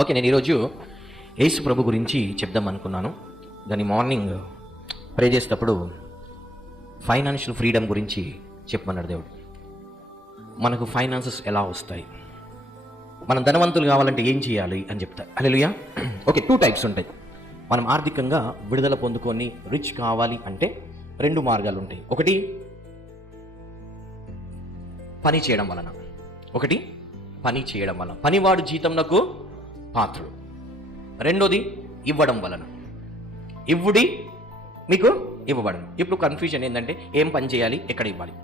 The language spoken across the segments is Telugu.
ఓకే, నేను ఈరోజు యేసు ప్రభు గురించి చెప్దాం అనుకున్నాను. దాని మార్నింగ్ ప్రే చేసేటప్పుడు ఫైనాన్షియల్ ఫ్రీడమ్ గురించి చెప్పమన్నాడు దేవుడు. మనకు ఫైనాన్సెస్ ఎలా వస్తాయి, మనం ధనవంతులు కావాలంటే ఏం చేయాలి అని చెప్తారు. హల్లెలూయా. ఓకే, 2 టైప్స్ ఉంటాయి. మనం ఆర్థికంగా విడుదల పొందుకొని రిచ్ కావాలి అంటే 2 మార్గాలు ఉంటాయి. ఒకటి పని చేయడం వలన, ఒకటి పని చేయడం వలన, పనివాడు జీతంనకు పాత్రుడు. రెండోది ఇవ్వడం వలన, ఇవ్వుడి మీకు ఇవ్వబడను. ఇప్పుడు కన్ఫ్యూజన్ ఏంటంటే ఏం పని చేయాలి, ఎక్కడ ఇవ్వాలి.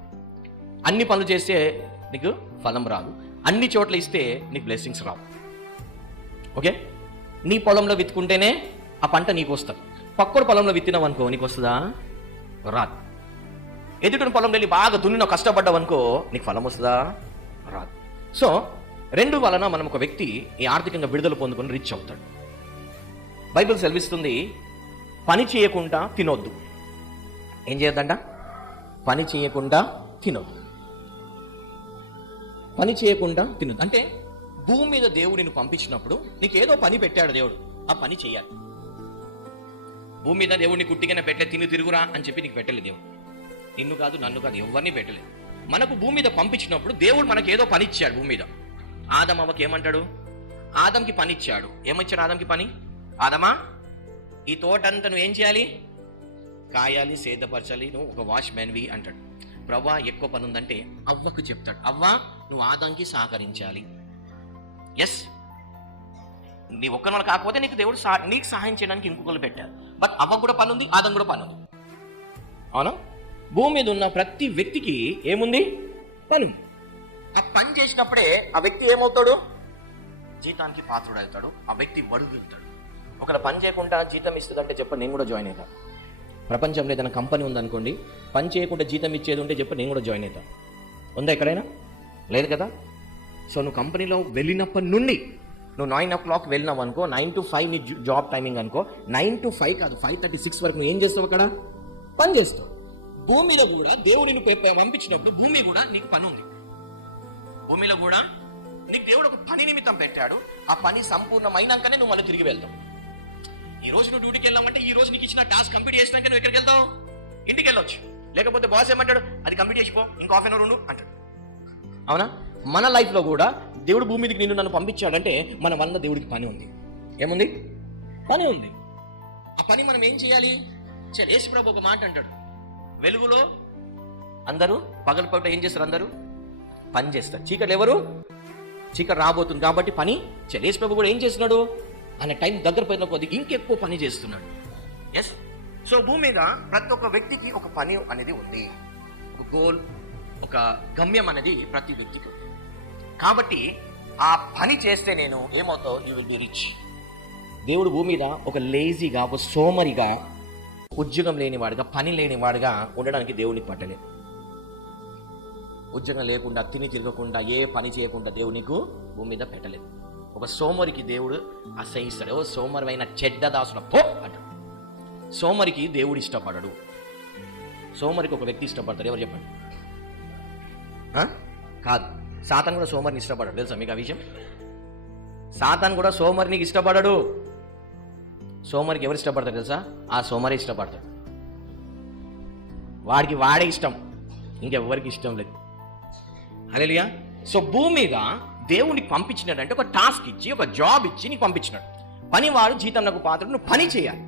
అన్ని పనులు చేస్తే నీకు ఫలం రాదు, అన్ని చోట్ల ఇస్తే నీకు బ్లెస్సింగ్స్ రావు. ఓకే, నీ పొలంలో విత్తుకుంటేనే ఆ పంట నీకు వస్తుంది. పక్కడు పొలంలో విత్తినావు అనుకో నీకు వస్తుందా? రాదు. ఎదుటి పొలంలో వెళ్ళి బాగా దున్నినావు, కష్టపడ్డావు అనుకో నీకు ఫలం వస్తుందా? రాదు. సో 2 వలన మనం ఒక వ్యక్తి ఈ ఆర్థికంగా విడుదల పొందుకొని రిచ్ అవుతాడు. బైబిల్ సెలవిస్తుంది, పని చేయకుండా తినొద్దు. ఏం చేయొద్దంట? పని చేయకుండా తినొద్దు. పని చేయకుండా తినొద్దు అంటే భూమి మీద దేవుడు నిన్ను పంపించినప్పుడు నీకు ఏదో పని పెట్టాడు దేవుడు, ఆ పని చేయాలి. భూమి మీద దేవుడిని కుట్టిగానే పెట్టలే, తిని తిరుగురా అని చెప్పి నీకు పెట్టలేదు దేవుడు. నిన్ను కాదు, నన్ను కాదు, ఎవరిని పెట్టలేదు. మనకు భూమి మీద పంపించినప్పుడు దేవుడు మనకు ఏదో పని ఇచ్చాడు. భూమి మీద ఆదం అవ్వకి ఏమంటాడు? ఆదంకి పని ఇచ్చాడు. ఏమిచ్చాడు ఆదంకి పని? ఆదమా, ఈ తోటంతా నువ్వు ఏం చేయాలి? కాయాలి, సేదపరచాలి, నువ్వు ఒక వాచ్మెన్వి అంటాడు. ప్రభా ఎక్కువ పని ఉందంటే అవ్వకు చెప్తాడు, అవ్వ నువ్వు ఆదంకి సహకరించాలి. ఎస్, నీ ఒక్కరి కాకపోతే నీకు దేవుడు నీకు సహాయం చేయడానికి ఇంకొకరు పెట్టారు. బట్ అవ్వ కూడా పని ఉంది, ఆదం కూడా పని ఉంది. అవునా? భూమి మీద ఉన్న ప్రతి వ్యక్తికి ఏముంది? పని ఉంది. ఆ పని చేసినప్పుడే ఆ వ్యక్తి ఏమవుతాడు? జీతానికి పాత్రుడు అవుతాడు. ఆ వ్యక్తి బడుగుతాడు. ఒకవేళ పని చేయకుండా జీతం ఇస్తుందంటే చెప్పండి, నేను కూడా జాయిన్ అవుతాను. ప్రపంచంలో ఏదైనా కంపెనీ ఉందనుకోండి, పని చేయకుండా జీతం ఇచ్చేది ఉంటే చెప్పండి, నేను కూడా జాయిన్ అవుతాను. ఉందా ఎక్కడైనా? లేదు కదా. సో నువ్వు కంపెనీలో వెళ్ళినప్పటి నుండి నువ్వు 9 o'clock వెళ్ళినావు అనుకో, 9 to 5 నీ జాబ్ టైమింగ్ అనుకో, 9 to 5 కాదు 5:36 వరకు నువ్వు ఏం చేస్తావు? అక్కడ పని చేస్తావు. భూమి మీద కూడా దేవుడిని పంపించినప్పుడు భూమి కూడా నీకు పని ఉంది. భూమిలో కూడా నీకు దేవుడు ఒక పని నిమిత్తం పెట్టాడు. ఆ పని సంపూర్ణమైనాకనే నువ్వు మళ్ళీ తిరిగి వెళ్తావు. ఈ రోజు నువ్వు డ్యూటీకి వెళ్ళామంటే ఈ రోజు నీకు ఇచ్చిన టాస్క్ కంప్లీట్ చేసినాక నువ్వు ఎక్కడికి వెళ్తావు? ఇంటికి వెళ్ళొచ్చు. లేకపోతే బాస్ ఏమంటాడు? అది కంప్లీట్ చేసిపో, ఇంకో ½ hour ఉండు అంటాడు. అవునా? మన లైఫ్లో కూడా దేవుడు భూమి మీదకి నిన్ను నన్ను పంపించాడంటే మన వల్ల దేవుడికి పని ఉంది. ఏముంది? పని ఉంది. ఆ పని మనం ఏం చేయాలి? యేసు ప్రభు ఒక మాట అంటాడు, వెలుగులో అందరూ పగలపూట ఏం చేస్తారు? అందరూ పని చేస్తారు. చీకటి ఎవరు? చీకటి రాబోతుంది కాబట్టి పని చేయాలి. యేసు ప్రభు కూడా ఏం చేస్తున్నాడు? ఆయన టైం దగ్గర పోయిన కొద్ది ఇంకెక్కువ పని చేస్తున్నాడు. ఎస్. సో భూమి మీద ప్రతి ఒక్క వ్యక్తికి ఒక పని అనేది ఉంది, ఒక గోల్, ఒక గమ్యం అనేది ప్రతి వ్యక్తికి. కాబట్టి ఆ పని చేస్తే నేను ఏమవుతావు? You will be rich. దేవుడు భూమి మీద ఒక లేజీగా, ఒక సోమరిగా, ఉద్యోగం లేనివాడుగా, పని లేనివాడుగా ఉండడానికి దేవునికి పట్టలేదు. ఉద్యోగం లేకుండా, తిని తిరగకుండా, ఏ పని చేయకుండా దేవుడు నీకు భూమి మీద పెట్టలేదు. ఒక సోమరికి దేవుడు అసహిస్తాడు. ఓ సోమరివైన చెడ్డ దాసుల పో అంటాడు. సోమరికి దేవుడు ఇష్టపడడు. సోమరికి ఒక వ్యక్తి ఇష్టపడతాడు. ఎవరు చెప్పండి? కాదు, సాతాన్ కూడా సోమరిని ఇష్టపడడు. తెలుసా మీకు ఆ విషయం? సాతాన్ కూడా సోమరిని ఇష్టపడడు. సోమరికి ఎవరు ఇష్టపడతారు తెలుసా? ఆ సోమరి ఇష్టపడతాడు. వాడికి వాడే ఇష్టం, ఇంకెవరికి ఇష్టం లేదు. హల్లెలూయా. సో భూమి మీద దేవునికి పంపించినాడు అంటే ఒక టాస్క్ ఇచ్చి, ఒక జాబ్ ఇచ్చి నీకు పంపించినాడు. పనివాడు జీతం నాకు పాత్రడు, నువ్వు పని చేయాలి.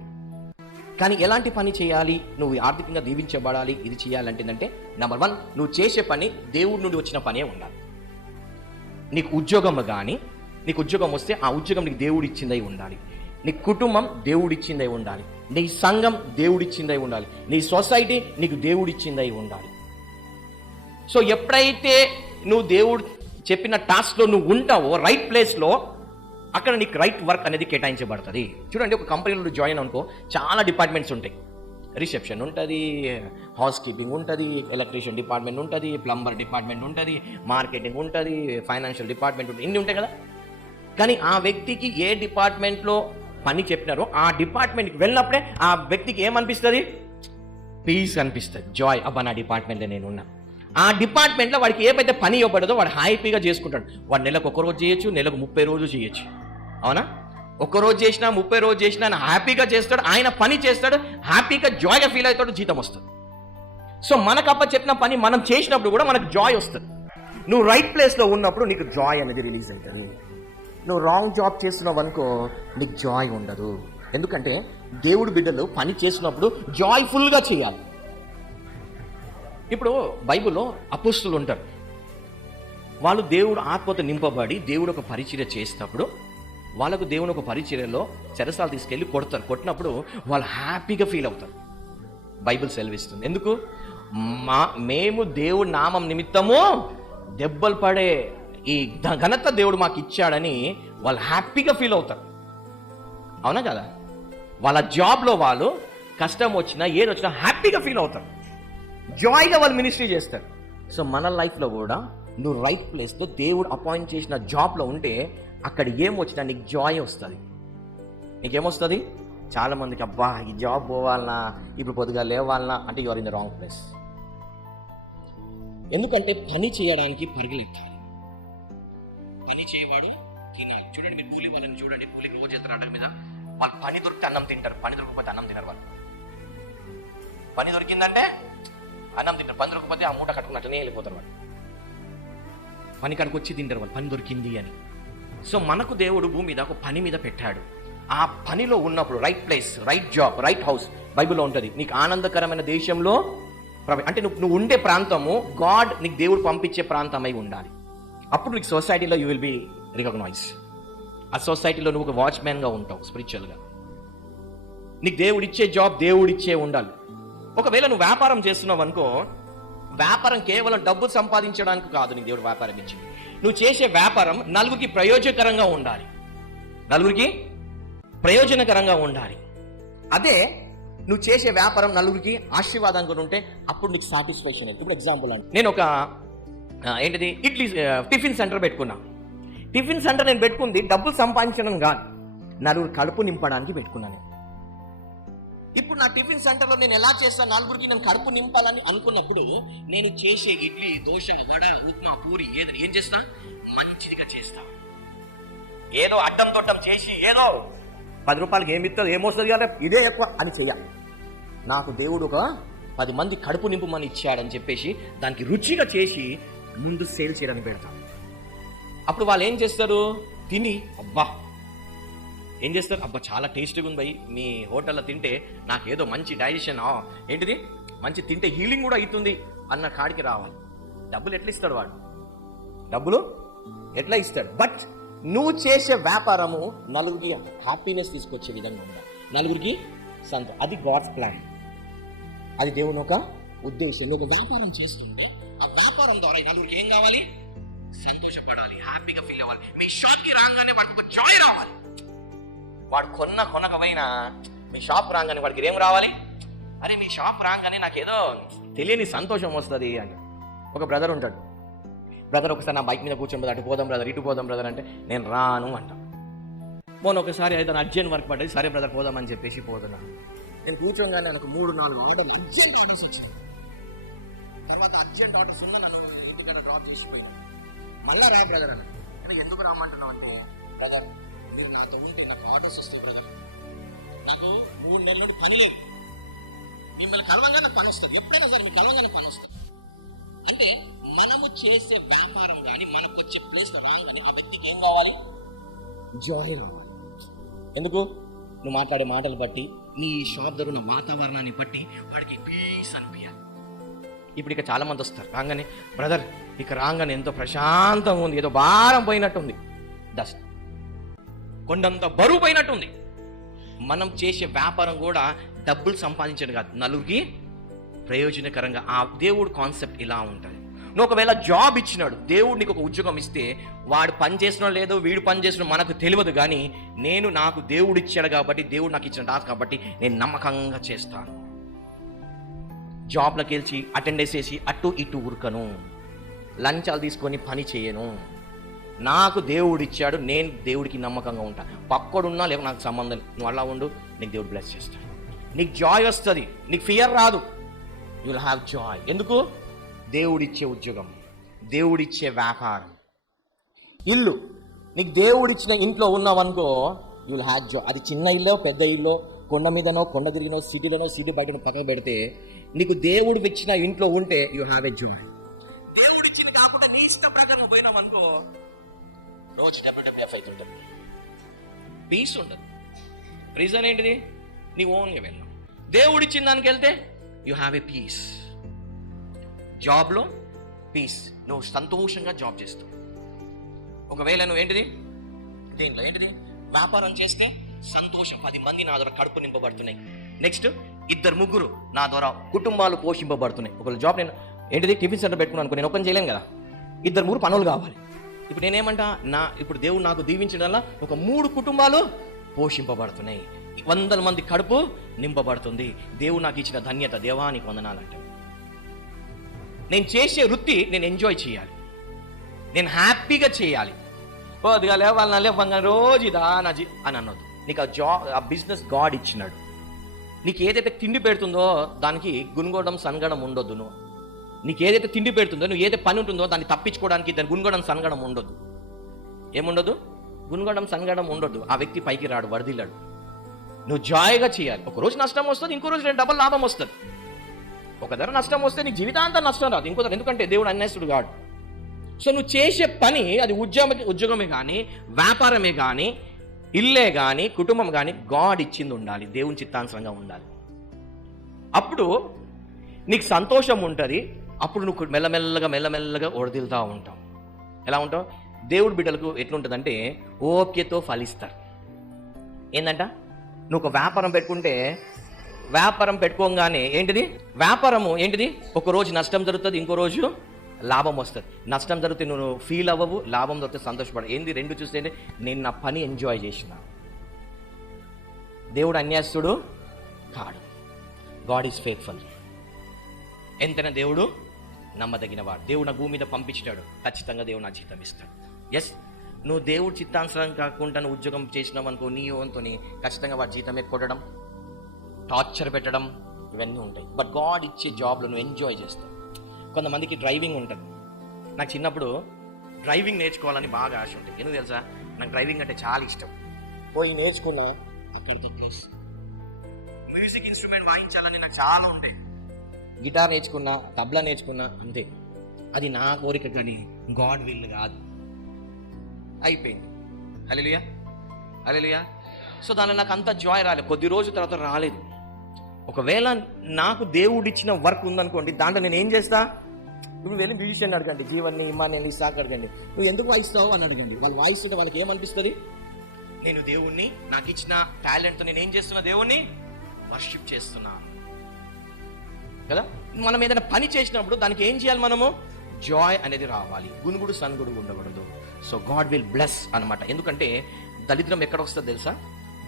కానీ ఎలాంటి పని చేయాలి? నువ్వు ఆర్థికంగా దీవించబడాలి, ఇది చేయాలంటే ఏంటంటే నెంబర్ 1, నువ్వు చేసే పని దేవుడి నుండి వచ్చిన పనే ఉండాలి. నీకు ఉద్యోగం కానీ, నీకు ఉద్యోగం వస్తే ఆ ఉద్యోగం నీకు దేవుడు ఇచ్చిందై ఉండాలి. నీ కుటుంబం దేవుడిచ్చిందై ఉండాలి. నీ సంఘం దేవుడిచ్చిందై ఉండాలి. నీ సొసైటీ నీకు దేవుడిచ్చిందై ఉండాలి. సో ఎప్పుడైతే నువ్వు దేవుడు చెప్పిన టాస్క్లో నువ్వు ఉంటావో, రైట్ ప్లేస్లో, అక్కడ నీకు రైట్ వర్క్ అనేది కేటాయించబడుతుంది. చూడండి, ఒక కంపెనీలో జాయిన్ అనుకో, చాలా డిపార్ట్మెంట్స్ ఉంటాయి. రిసెప్షన్ ఉంటుంది, హౌస్ కీపింగ్ ఉంటుంది, ఎలక్ట్రీషియన్ డిపార్ట్మెంట్ ఉంటుంది, ప్లంబర్ డిపార్ట్మెంట్ ఉంటుంది, మార్కెటింగ్ ఉంటుంది, ఫైనాన్షియల్ డిపార్ట్మెంట్ ఉంటుంది, ఇన్ని ఉంటాయి కదా. కానీ ఆ వ్యక్తికి ఏ డిపార్ట్మెంట్లో పని చెప్పినారో ఆ డిపార్ట్మెంట్కి వెళ్ళినప్పుడే ఆ వ్యక్తికి ఏమనిపిస్తుంది? పీస్ అనిపిస్తుంది, జాయ్. అబ్బా నా డిపార్ట్మెంట్లో నేను ఉన్నా. ఆ డిపార్ట్మెంట్లో వాడికి ఏమైతే పని ఇవ్వబడదో వాడు హ్యాపీగా చేసుకుంటాడు. వాడు నెలకు 1 రోజు చేయొచ్చు, నెలకు 30 రోజులు చేయొచ్చు. అవునా? ఒక్కరోజు చేసినా 30 రోజు చేసినా ఆయన హ్యాపీగా చేస్తాడు, ఆయన పని చేస్తాడు, హ్యాపీగా జాయ్గా ఫీల్ అవుతాడు, జీతం వస్తుంది. సో మనకప్ప చెప్పిన పని మనం చేసినప్పుడు కూడా మనకు జాయ్ వస్తుంది. నువ్వు రైట్ ప్లేస్లో ఉన్నప్పుడు నీకు జాయ్ అనేది రిలీజ్ అవుతుంది. నువ్వు రాంగ్ జాబ్ చేస్తున్నావు అనుకో, నీకు జాయ్ ఉండదు. ఎందుకంటే దేవుడి బిడ్డలు పని చేసినప్పుడు జాయ్ఫుల్గా చేయాలి. ఇప్పుడు బైబిల్లో అపోస్తులు ఉంటారు, వాళ్ళు దేవుడు ఆత్మతో నింపబడి దేవుడు ఒక పరిచర్య చేసినప్పుడు వాళ్ళకు దేవుని ఒక పరిచర్యలో చెరసాలు తీసుకెళ్ళి కొడతారు. కొట్టినప్పుడు వాళ్ళు హ్యాపీగా ఫీల్ అవుతారు. బైబిల్ సెలవిస్తుంది. ఎందుకు? మేము దేవుడి నామం నిమిత్తము దెబ్బలు పడే ఈ ఘనత దేవుడు మాకు ఇచ్చాడని వాళ్ళు హ్యాపీగా ఫీల్ అవుతారు. అవునా కదా? వాళ్ళ జాబ్లో వాళ్ళు కష్టం వచ్చినా ఏదొచ్చినా హ్యాపీగా ఫీల్ అవుతారు, జాయ్గా వాళ్ళు మినిస్ట్రీ చేస్తారు. సో మన లైఫ్లో కూడా నువ్వు రైట్ ప్లేస్లో దేవుడు అపాయింట్ చేసిన జాబ్లో ఉంటే అక్కడ ఏమొచ్చినా నీకు జాయ్ వస్తుంది. నీకేమొస్తుంది? చాలామందికి అబ్బా ఈ జాబ్ పోవాలన్నా, ఇప్పుడు పొద్దుగా లేవాలన్నా అంటే you are in the wrong place. ఎందుకంటే పని చేయడానికి పరిగెత్తాలి, పని చేయవాడు తినాలి. చూడండి, మీరు కూలి వాళ్ళని చూడండి, కూలికి రోజు చేస్తారు అడ్డ మీద. వాళ్ళు పని దొరికితే అన్నం తింటారు, పని దొరకకపోతే అన్నం తినరు. వాళ్ళు పని దొరికిందంటే అన్నం తింటారు, పని దొరకకపోతే ఆ మూట కట్టుకున్నట్టునే వెళ్ళిపోతారు. వాళ్ళు పని కాడికి వచ్చి తింటారు, వాళ్ళు పని దొరికింది అని. సో మనకు దేవుడు భూమి మీద ఒక పని మీద పెట్టాడు. ఆ పనిలో ఉన్నప్పుడు right place, right job, right house బైబిల్లో ఉంటుంది. నీకు ఆనందకరమైన దేశంలో అంటే నువ్వు ఉండే ప్రాంతము గాడ్ నీకు దేవుడు పంపించే ప్రాంతమై ఉండాలి. అప్పుడు నీకు సొసైటీలో యూ విల్ బి రికగ్నైజ్. ఆ సొసైటీలో నువ్వు ఒక వాచ్మ్యాన్గా ఉంటావు స్పిరిచువల్గా. నీకు దేవుడిచ్చే జాబ్ దేవుడిచ్చే ఉండాలి. ఒకవేళ నువ్వు వ్యాపారం చేస్తున్నావు అనుకో, వ్యాపారం కేవలం డబ్బు సంపాదించడానికి కాదు నీకు దేవుడు వ్యాపారం ఇచ్చింది. నువ్వు చేసే వ్యాపారం నలుగురికి ప్రయోజనకరంగా ఉండాలి, నలుగురికి ప్రయోజనకరంగా ఉండాలి. అదే నువ్వు చేసే వ్యాపారం నలుగురికి ఆశీర్వాదంగా ఉంటే అప్పుడు నీకు సాటిస్ఫాక్షన్. ఇప్పుడు ఎగ్జాంపుల్ అంటే నేను ఒక ఏంటిది టిఫిన్ సెంటర్ పెట్టుకున్నా. టిఫిన్ సెంటర్ నేను పెట్టుకుంది డబ్బులు సంపాదించడం కాదు, నలుగురు కడుపు నింపడానికి పెట్టుకున్నాను. ఇప్పుడు నా టిఫిన్ సెంటర్లో నేను ఎలా చేస్తాను? నలుగురికి నేను కడుపు నింపాలని అనుకున్నప్పుడు నేను చేసే ఇడ్లీ, దోశ, వడ, ఉప్మా, పూరి ఏం చేస్తా? మంచిదిగా చేస్తా. ఏదో అడ్డం తొట్టం చేసి ఏదో 10 రూపాయలకి ఏమిస్తుంది, ఏమొస్తుంది కదా ఇదే ఎక్కువ అని చెయ్యాలి. నాకు దేవుడు ఒక 10 మంది కడుపు నింపుమని ఇచ్చాడని చెప్పేసి దానికి రుచిగా చేసి ముందు సేల్ చేయడానికి పెడతాను. అప్పుడు వాళ్ళు ఏం చేస్తారు? తిని అబ్బా ఏం చేస్తారు? అబ్బా చాలా టేస్టీగా ఉంది భయ్, మీ హోటల్లో తింటే నాకేదో మంచి డైజెషన్, ఏంటిది మంచి తింటే హీలింగ్ కూడా అవుతుంది అన్న కాడికి రావాలి. డబ్బులు ఎట్లా ఇస్తాడు వాడు? డబ్బులు ఎట్లా ఇస్తాడు? బట్ నువ్వు చేసే వ్యాపారము నలుగురికి హ్యాపీనెస్ తీసుకొచ్చే విధంగా ఉండాలి, నలుగురికి సంతోషం. అది గాడ్స్ ప్లాన్, అది దేవుని ఒక ఉద్దేశం. నువ్వు వ్యాపారం చేస్తుంటే ఆ వ్యాపారం ద్వారా నలుగురికి ఏం కావాలి? సంతోషపడాలి, హ్యాపీగా ఫీల్ అవ్వాలి. మీ షాప్కి రాగానే వాడికి జాయ్ రావాలి. వాడు కొనకపోయినా మీ షాప్ రాగానే వాడికి ఏం రావాలి? అరే మీ షాప్ రాగానే నాకేదో తెలియని సంతోషం వస్తుంది అని. ఒక బ్రదర్ ఉంటాడు, బ్రదర్ ఒకసారి నా బైక్ మీద కూర్చొని అటు పోదాం బ్రదర్, ఇటు పోదాం బ్రదర్ అంటే నేను రాను అంట. మొన్న ఒకసారి అయితే అర్జెంట్ వర్క్ పడ్డది, సరే బ్రదర్ పోదామని చెప్పేసి పోతున్నాను. నేను కూర్చోగానే నాకు 3-4 ఆర్డర్లు అర్జెంట్ ఆర్డర్స్ వచ్చినాయి. తర్వాత అర్జెంట్ ఆర్డర్స్ వల్ల నన్ను ఇంటికన్నా డ్రాప్ చేసిపోయినా. మళ్ళా రా బ్రదర్ అన్న. నేను ఎందుకు రామంటున్నావు అంటే, బ్రదర్ మీరు నాతో ఉంటే నాకు ఆర్డర్స్ వస్తాయి బ్రదర్, నాకు 3 నెలల నుండి పని లేదు, మిమ్మల్ని కలవంగానే పని వస్తుంది, ఎప్పుడైనా సరే మీకు కలవంగానే పని వస్తుంది. అంటే మనము చేసే వ్యాపారం కానీ మనకు వచ్చే ప్లేస్ రాగానే ఆ వ్యక్తికి ఏం కావాలి? జాయ్ రావాలి. ఎందుకు? నువ్వు మాట్లాడే మాటలు బట్టి, నీ షాప్ దగ్గర ఉన్న వాతావరణాన్ని బట్టి వాడికి పీస్ అనిపించాలి. ఇప్పుడు ఇక చాలా మంది వస్తారు, రాగానే బ్రదర్ ఇక రాగానే ఎంతో ప్రశాంతంగా ఉంది, ఏదో భారం పోయినట్టుంది, డస్ట్ కొండంత బరువు పోయినట్టుంది. మనం చేసే వ్యాపారం కూడా డబ్బులు సంపాదించడం కాదు, నలుగురికి ప్రయోజనకరంగా. ఆ దేవుడు కాన్సెప్ట్ ఇలా ఉంటుంది. నువ్వు ఒకవేళ జాబ్ ఇచ్చినాడు దేవుడు, నీకు ఒక ఉద్యోగం ఇస్తే వాడు పని చేసినా లేదో వీడు పని చేసినా మనకు తెలియదు, కానీ నాకు దేవుడు ఇచ్చాడు కాబట్టి, దేవుడు నాకు ఇచ్చిన టాస్క్ కాబట్టి నేను నమ్మకంగా చేస్తాను. జాబ్లోకి వెళ్ళి అటెండెన్స్ వేసి అటు ఇటు ఉరకను, లంచాలు తీసుకొని పని చేయను. నాకు దేవుడు ఇచ్చాడు, నేను దేవుడికి నమ్మకంగా ఉంటా. పక్కడున్నా లేక నాకు సంబంధం, నువ్వు అలా ఉండు, నీకు దేవుడు బ్లెస్ చేస్తాడు. నీకు జాయ్ వస్తుంది, నీకు ఫియర్ రాదు, యూ విల్ హ్యావ్ జాయ్. ఎందుకు? దేవుడిచ్చే ఉద్యోగం, దేవుడిచ్చే వ్యాపారం. ఇల్లు నీకు దేవుడు ఇచ్చిన ఇంట్లో ఉన్నావనుకో, యూ విల్ హ్యావ్ జాయ్. అది చిన్న ఇల్లో, పెద్ద ఇల్లో, కొండ మీదనో, కొండ దిగినో, సిటీలోనో, సిటీ బయటనో పక్కన పెడితే, నీకు దేవుడు ఇచ్చిన ఇంట్లో ఉంటే యూ హ్యావ్ ఎ జాయ్. దేవుడు ఇచ్చింది కాకుండా నీ ఇష్ట ప్రకారం పోయినావనుకో, రోజు డబ్ల్యూడబ్ల్యూఎఫ్ అవుతుంటుంది, పీస్ ఉండదు. రీజన్ ఏంటిది? నీ ఓన్గా వెళ్ళాం. దేవుడు ఇచ్చిన దానికి వెళ్తే యూ హ్యావ్ ఎ పీస్. జాబ్లో పీస్, నువ్వు సంతోషంగా జాబ్ చేస్తావు. ఒకవేళ నువ్వు ఏంటిది, దేంట్లో ఏంటిది, వ్యాపారం చేస్తే సంతోషం, 10 మంది నా ద్వారా కడుపు నింపబడుతున్నాయి. నెక్స్ట్ 2-3 నా ద్వారా కుటుంబాలు పోషింపబడుతున్నాయి. ఒకవేళ జాబ్ నేను ఏంటిది టిఫిన్ సెంటర్ పెట్టుకున్నాను అనుకో, నేను ఓపెన్ చేయలేను కదా, 2-3 పనులు కావాలి. ఇప్పుడు నేనేమంటా, ఇప్పుడు దేవుడు నాకు దీవించడం వల్ల ఒక 3 కుటుంబాలు పోషింపబడుతున్నాయి, 100 మంది కడుపు నింపబడుతుంది. దేవుడు నాకు ఇచ్చిన ధన్యత, దేవానికి వందనాలంట. నేను చేసే వృత్తి నేను ఎంజాయ్ చేయాలి, నేను హ్యాపీగా చేయాలి. కొద్దిగా లేవాలన్నా రోజు ఇదా అని అనొద్దు. నీకు ఆ బిజినెస్ గాడ్ ఇచ్చినాడు. నీకు ఏదైతే తిండి పెడుతుందో దానికి గుణగొడం సనగడం ఉండొద్దు. నీకు ఏదైతే తిండి పెడుతుందో, నువ్వు ఏదైతే పని ఉంటుందో దాన్ని తప్పించుకోవడానికి దాన్ని గుణగొడం సనగడం ఉండొద్దు. ఏముండదు? గుణగొడం సనగడం ఉండొద్దు. ఆ వ్యక్తి పైకి రాడు, వరదిల్లాడు. నువ్వు జాయిగా చేయాలి. ఒక రోజు నష్టం వస్తుంది, ఇంకో రోజు 2 డబల్ లాభం వస్తుంది. ఒక ధర నష్టం వస్తే నీకు జీవితాంతం నష్టం రాదు, ఇంకో ధర, ఎందుకంటే దేవుడు అన్యాయస్తుడు కాడు. సో నువ్వు చేసే పని అది ఉద్యోగమే కానీ, వ్యాపారమే కానీ, ఇల్లే కానీ, కుటుంబం కానీ గాడ్ ఇచ్చింది ఉండాలి, దేవుని చిత్తానుసారంగా ఉండాలి. అప్పుడు నీకు సంతోషం ఉంటుంది. అప్పుడు నువ్వు మెల్లమెల్లగా ఒడిదిల్తా ఉంటావు. ఎలా ఉంటావు? దేవుడి బిడ్డలకు ఎట్లుంటుందంటే ఓపికతో ఫలిస్తారు. ఏంటంట, నువ్వు ఒక వ్యాపారం పెట్టుకుంటే, వ్యాపారం పెట్టుకోగానే ఏంటిది, వ్యాపారము ఏంటిది, ఒక రోజు నష్టం జరుగుతుంది, ఇంకో రోజు లాభం వస్తుంది. నష్టం జరిగితే నువ్వు ఫీల్ అవ్వవు, లాభం దొరికితే సంతోషపడ. ఏంది 2 చూస్తే నేను నా పని ఎంజాయ్ చేసిన. దేవుడు అన్యాయస్తుడు కాడు, గాడ్ ఈజ్ ఫెయిత్ఫుల్. ఎంతైనా దేవుడు నమ్మదగిన వాడు. దేవుడు నా భూమి మీద పంపించాడు, ఖచ్చితంగా దేవుడు నా జీతం ఇస్తాడు. ఎస్, నువ్వు దేవుడు చిత్తానుసారం కాకుండా నువ్వు ఉద్యోగం చేసినావు అనుకో, నీ ఓన్తో ఖచ్చితంగా వాడి జీతం కొట్టడం, టార్చర్ పెట్టడం, ఇవన్నీ ఉంటాయి. బట్ గాడ్ ఇచ్చే జాబ్లో నువ్వు ఎంజాయ్ చేస్తావు. కొంతమందికి డ్రైవింగ్ ఉంటుంది. నాకు చిన్నప్పుడు డ్రైవింగ్ నేర్చుకోవాలని బాగా ఆశ ఉంటుంది. ఎందుకు తెలుసా? నాకు డ్రైవింగ్ అంటే చాలా ఇష్టం. పోయి నేర్చుకున్నా, అక్కడితో క్లోజ్. మ్యూజిక్ ఇన్స్ట్రుమెంట్ వాయించాలని నాకు చాలా ఉండే. గిటార్ నేర్చుకున్నా, తబలా నేర్చుకున్నా, అంతే. అది నా కోరిక కానీ గాడ్ విల్ కాదు. అయిపోయింది. హల్లెలూయా, హల్లెలూయా. సో దానిలో నాకు అంత జాయ్ రాలేదు, కొద్ది రోజుల తర్వాత రాలేదు. ఒకవేళ నాకు దేవుడిచ్చిన వర్క్ ఉందనుకోండి, దాంట్లో నేను ఏం చేస్తా? ఇప్పుడు వెళ్ళి మ్యూజిషియన్ అడగండి, జీవన్ని, ఇమానియల్, ఇసాక్ అడగండి, నువ్వు ఎందుకు వాయిస్తావు అని అడగండి. వాళ్ళు వాయిస్తుంటే వాళ్ళకి ఏమనిపిస్తుంది? నేను దేవుణ్ణి, నాకు ఇచ్చిన టాలెంట్తో నేను ఏం చేస్తున్నా? దేవుణ్ణి వర్షిప్ చేస్తున్నా కదా. మనం ఏదైనా పని చేసినప్పుడు దానికి ఏం చేయాలి? మనము జాయ్ అనేది రావాలి, గునుగుడు సన్గుడు ఉండకూడదు. సో గాడ్ విల్ బ్లెస్ అనమాట. ఎందుకంటే దరిద్రం ఎక్కడ వస్తుంది తెలుసా?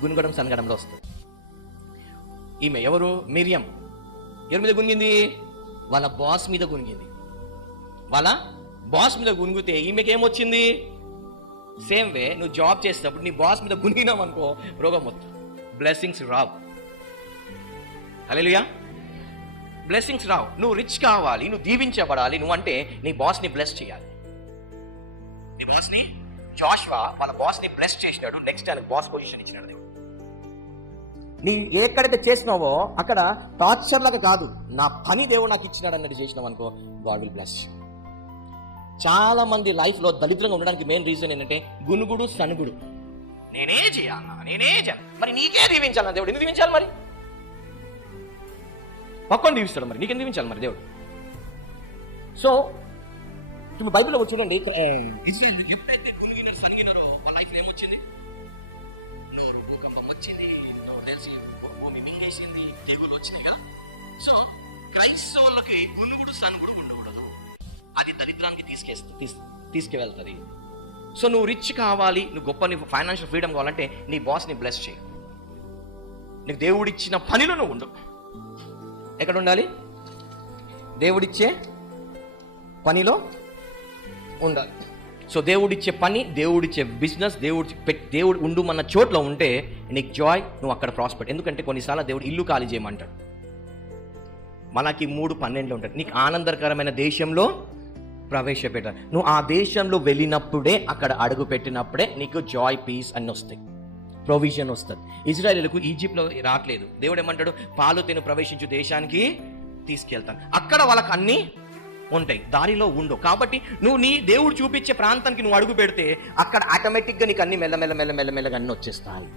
గునుగడం సనగడంలో వస్తుంది. ఈమె ఎవరు? మిరియం. ఎవరి మీద గునిగింది? వాళ్ళ బాస్ మీద గునిగింది. వాళ్ళ బాస్ మీద గునిగితే ఈమెకి ఏమొచ్చింది? సేమ్ వే నువ్వు జాబ్ చేసేటప్పుడు నీ బాస్ మీద గునిగినావు అనుకో, రోగం మొత్తం, బ్లెస్సింగ్స్ రావు. హల్లెలూయా, బ్లెస్సింగ్స్ రావు. నువ్వు రిచ్ కావాలి, నువ్వు దీవించబడాలి, నువ్వు అంటే నీ బాస్ని బ్లెస్ చేయాలి. నీ బాస్ని, జాషువా వాళ్ళ బాస్ని బ్లెస్ చేసినాడు. నెక్స్ట్ ఆయనకు బాస్ పొజిషన్ ఇచ్చినాడు. నీ ఎక్కడైతే చేసినావో అక్కడ టార్చర్ లాగా కాదు, నా పని దేవుడు నాకు ఇచ్చినాడు అన్నట్టు చేసినావు అనుకో, గాడ్ విల్ బ్లెస్. చాలా మంది లైఫ్లో దరిద్రంగా ఉండడానికి మెయిన్ రీజన్ ఏంటంటే గునుగుడు సనుగుడు. నేనే చేయాలన్నా, నేనే చేయాలి, మరి నీకే దీవించాలన్నా దేవుడు. ఎందుకు దీవించాలి? మరి పక్కన దీవిస్తాడు, మరి నీకెందుకు దీవించాలి మరి దేవుడు? సో ఇప్పుడు బైబిల్లో చూడండి, ఎప్పుడైతే గునిగినారో సనిగినారో వాళ్ళ లైఫ్ ఏమొచ్చింది? నోరు భూకంపం వచ్చింది, నోరు తెలిసి భూమి మింగేసింది, తెగులు వచ్చినాయిగా. సో క్రైస్తవులకి గునుగుడు సనుగుడు ఉండకూడదు, అది దరిద్రానికి తీసుకువెళ్తుంది. సో నువ్వు రిచ్ కావాలి, నువ్వు గొప్ప, నీ ఫైనాన్షియల్ ఫ్రీడమ్ కావాలంటే నీ బాస్ని బ్లెస్ చేయి. నీకు దేవుడిచ్చిన పనిలో నువ్వు ఉండు. ఎక్కడ ఉండాలి? దేవుడిచ్చే పనిలో ఉండాలి. సో దేవుడిచ్చే పని, దేవుడిచ్చే బిజినెస్, దేవుడు ఉండుమన్న చోట్ల ఉంటే నీకు జాయ్, నువ్వు అక్కడ ప్రాస్పెక్ట్. ఎందుకంటే కొన్నిసార్లు దేవుడు ఇల్లు ఖాళీ చేయమంటాడు. మనకి 3:12 ఉంటుంది. నీకు ఆనందకరమైన దేశంలో ప్రవేశపెట్టాలి. నువ్వు ఆ దేశంలో వెళ్ళినప్పుడే, అక్కడ అడుగు పెట్టినప్పుడే నీకు జాయ్, పీస్ అన్నీ వస్తాయి, ప్రొవిజన్ వస్తుంది. ఇజ్రాయేలుకు ఈజిప్ట్లో రావట్లేదు. దేవుడు ఏమంటాడు? పాలు తిని ప్రవేశించు దేశానికి తీసుకెళ్తాను, అక్కడ వాళ్ళకి అన్నీ ఉంటాయి, దారిలో ఉండవు. కాబట్టి నువ్వు నీ దేవుడు చూపించే ప్రాంతానికి నువ్వు అడుగు పెడితే అక్కడ ఆటోమేటిక్గా నీకు అన్ని మెల్లమెల్లగా అన్నీ వచ్చేస్తాయి.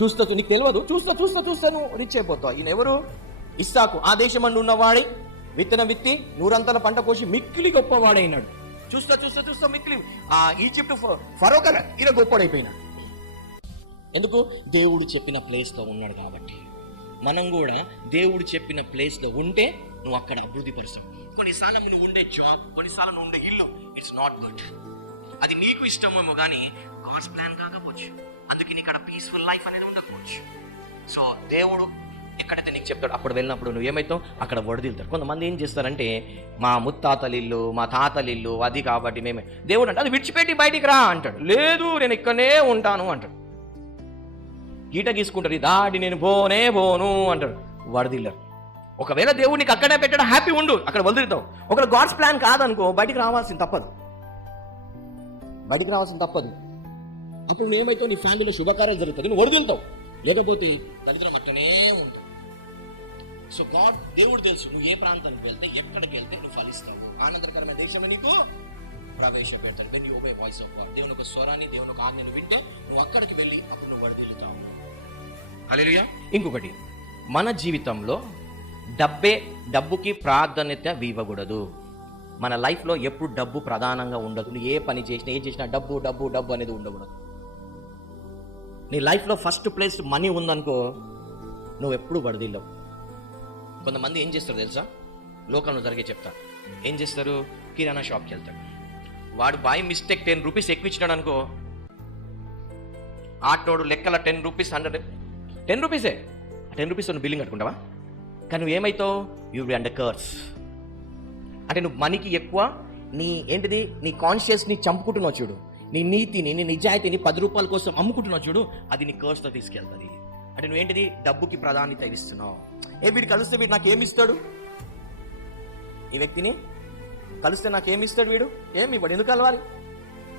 చూస్తా, నీకు తెలియదు, చూస్తా నువ్వు రిచ్ అయిపోతావు. ఈయన ఎవరు? ఇస్సాకు. ఆ దేశం అందు ఉన్నవాడి విత్తనం విత్తి నూరంతల పంట కోసి మిక్కిలి గొప్పవాడైనాడు. చూస్తా మిక్కిలి ఈజిప్ట్ ఫరో కదా, ఈయన గొప్పవాడైపోయినాడు. ఎందుకు? దేవుడు చెప్పిన ప్లేస్లో ఉన్నాడు. కాబట్టి మనం కూడా దేవుడు చెప్పిన ప్లేస్లో ఉంటే నువ్వు అక్కడ అభివృద్ధి పరుస్తావు. కొన్నిసార్లు నువ్వు ఉండే జాబ్, కొన్నిసార్లు నువ్వు ఉండే ఇల్లు, ఇట్స్ నాట్ గుడ్. అది నీకు ఇష్టమేమో కానీ గాడ్స్ ప్లాన్ కాకపోవచ్చు. అందుకే నీకు అక్కడ పీస్ఫుల్ లైఫ్ అనేది ఉండకపోవచ్చు. సో దేవుడు ఎక్కడైతే నీకు చెప్తాడు అప్పుడు వెళ్ళినప్పుడు నువ్వు ఏమవుతావు? అక్కడ వడదిల్తాడు. కొంతమంది ఏం చేస్తారంటే, మా ముత్తాతల ఇల్లు, మా తాతల ఇల్లు అది కాబట్టి మేమే, దేవుడు అంటే అది విడిచిపెట్టి బయటికి రా అంటాడు. లేదు, నేను ఇక్కడనే ఉంటాను అంటాడు. గీట గీసుకుంటారు, దాడి నేను పోను అంటాడు. వడదిల్లరు. ఒకవేళ దేవుడు నీకు అక్కడే పెట్టాడు, హ్యాపీ ఉండు, అక్కడ వదిలితావు. ఒకవేళ గాడ్స్ ప్లాన్ కాదనుకో, బయటికి రావాల్సింది తప్పదు. అప్పుడు నువ్వు ఏమైతావు? నీ ఫ్యామిలీలో శుభకార్యాలు జరుగుతుంది, నువ్వు వదిలితావు. లేకపోతే దరిద్రం అట్టనే ఉంటుంది. సో దేవుడు తెలుసు నువ్వు ఏ ప్రాంతానికి వెళ్తే, ఎక్కడికి వెళ్తే నువ్వు ఫలిస్తావు. ఆనందకరమైన దేశంలో నీకు ప్రవేశపెడతాడు. When you obey voice of God, దేవుని ఒక స్వరాన్ని, దేవుని ఒక ఆజ్ఞను వింటే నువ్వు అక్కడికి వెళ్ళి అప్పుడు నువ్వు వదిలితావు. హల్లెలూయా. ఇంకొకటి, మన జీవితంలో డబ్బుకి ప్రాధాన్యత ఇవ్వకూడదు. మన లైఫ్లో ఎప్పుడు డబ్బు ప్రధానంగా ఉండదు. నువ్వు ఏ పని చేసినా, ఏం చేసినా డబ్బు అనేది ఉండకూడదు. నీ లైఫ్లో ఫస్ట్ ప్లేస్ మనీ ఉందనుకో, నువ్వు ఎప్పుడు వడదిల్లవు. కొంతమంది ఏం చేస్తారు తెలుసా? లోకంలో జరిగే చెప్తా. ఏం చేస్తారు? కిరాణా షాప్కి వెళ్తాడు. వాడు బై మిస్టేక్ 10 రూపీస్ ఎక్కువ ఇచ్చినాడు అనుకో, ఆటోడు లెక్కల 10 రూపీస్ 10 రూపీసే, 10 రూపీస్ నువ్వు బిల్లింగ్ కట్టుకుంటావా? కానీ నువ్వు ఏమవుతావు? You will be under curse. అంటే నువ్వు మనీకి ఎక్కువ నీ కాన్షియస్ని చంపుకుంటున్నావు చూడు, నీ నీతిని, నీ నిజాయితీని 10 రూపాయల కోసం అమ్ముకుంటున్నావు చూడు, అది నీ కర్స్తో తీసుకెళ్తుంది. అంటే నువ్వేంటిది? డబ్బుకి ప్రాధాన్యత ఇస్తున్నావు. వీడు కలిస్తే వీడు నాకేమిస్తాడు? ఈ వ్యక్తిని కలిస్తే నాకేమిస్తాడు? వీడు ఏమి ఇవ్వడు, ఎందుకు కలవాలి?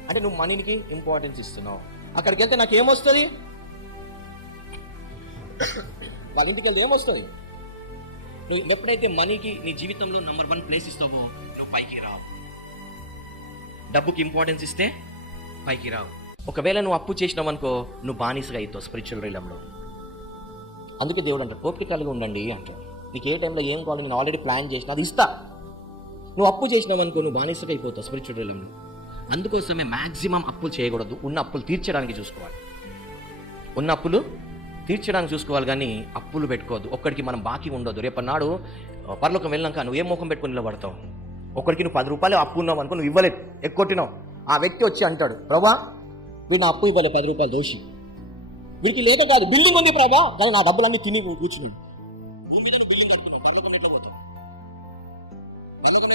అంటే నువ్వు మనీకి ఇంపార్టెన్స్ ఇస్తున్నావు. అక్కడికి వెళ్తే నాకేమొస్తుంది? వాళ్ళ ఇంటికి వెళ్తే ఏమొస్తుంది? నువ్వు ఎప్పుడైతే మనీకి నీ జీవితంలో నెంబర్ 1 ప్లేస్ ఇస్తావో నువ్వు పైకి రావు. డబ్బుకి ఇంపార్టెన్స్ ఇస్తే పైకి రావు. ఒకవేళ నువ్వు అప్పు చేసినావు అనుకో, నువ్వు బానిసగా అవుతావు స్పిరిచువల్ రీలంలో. అందుకే దేవుడు అంటాడు, ఓపిక కలిగి ఉండండి అంటాడు. నీకు ఏ టైంలో ఏం కావాలి నేను ఆల్రెడీ ప్లాన్ చేసిన, అది ఇస్తా. నువ్వు అప్పు చేసినావు అనుకో, నువ్వు బానిసగా అయిపోతావు స్పిరిచువల్ రీలంలో. అందుకోసమే మ్యాక్సిమం అప్పులు చేయకూడదు. ఉన్న అప్పులు తీర్చడానికి చూసుకోవాలి. కానీ అప్పులు పెట్టుకోవద్దు. ఒక్కడికి మనం బాకీ ఉండొద్దు. రేపన్నాడు పరలోకం వెళ్ళాక నువ్వు ఏ ముఖం పెట్టుకుని నిలబడతావు? ఒక్కడికి నువ్వు 10 రూపాయలు అప్పు ఉన్నావు అనుకో, నువ్వు ఇవ్వలేదు, ఎక్కొట్టినావు. ఆ వ్యక్తి వచ్చి అంటాడు, ప్రభా వీడు నా అప్పు ఇవ్వలేదు, 10 రూపాయలు దోషి. వీడికి లేక కాదు, బిల్డింగ్ ఉంది ప్రభా, కానీ నా డబ్బులన్నీ తిని కూర్చున్నాడు. భూమి మీద నువ్వు బిల్డింగ్ కట్టుకున్నావు, పరలోకం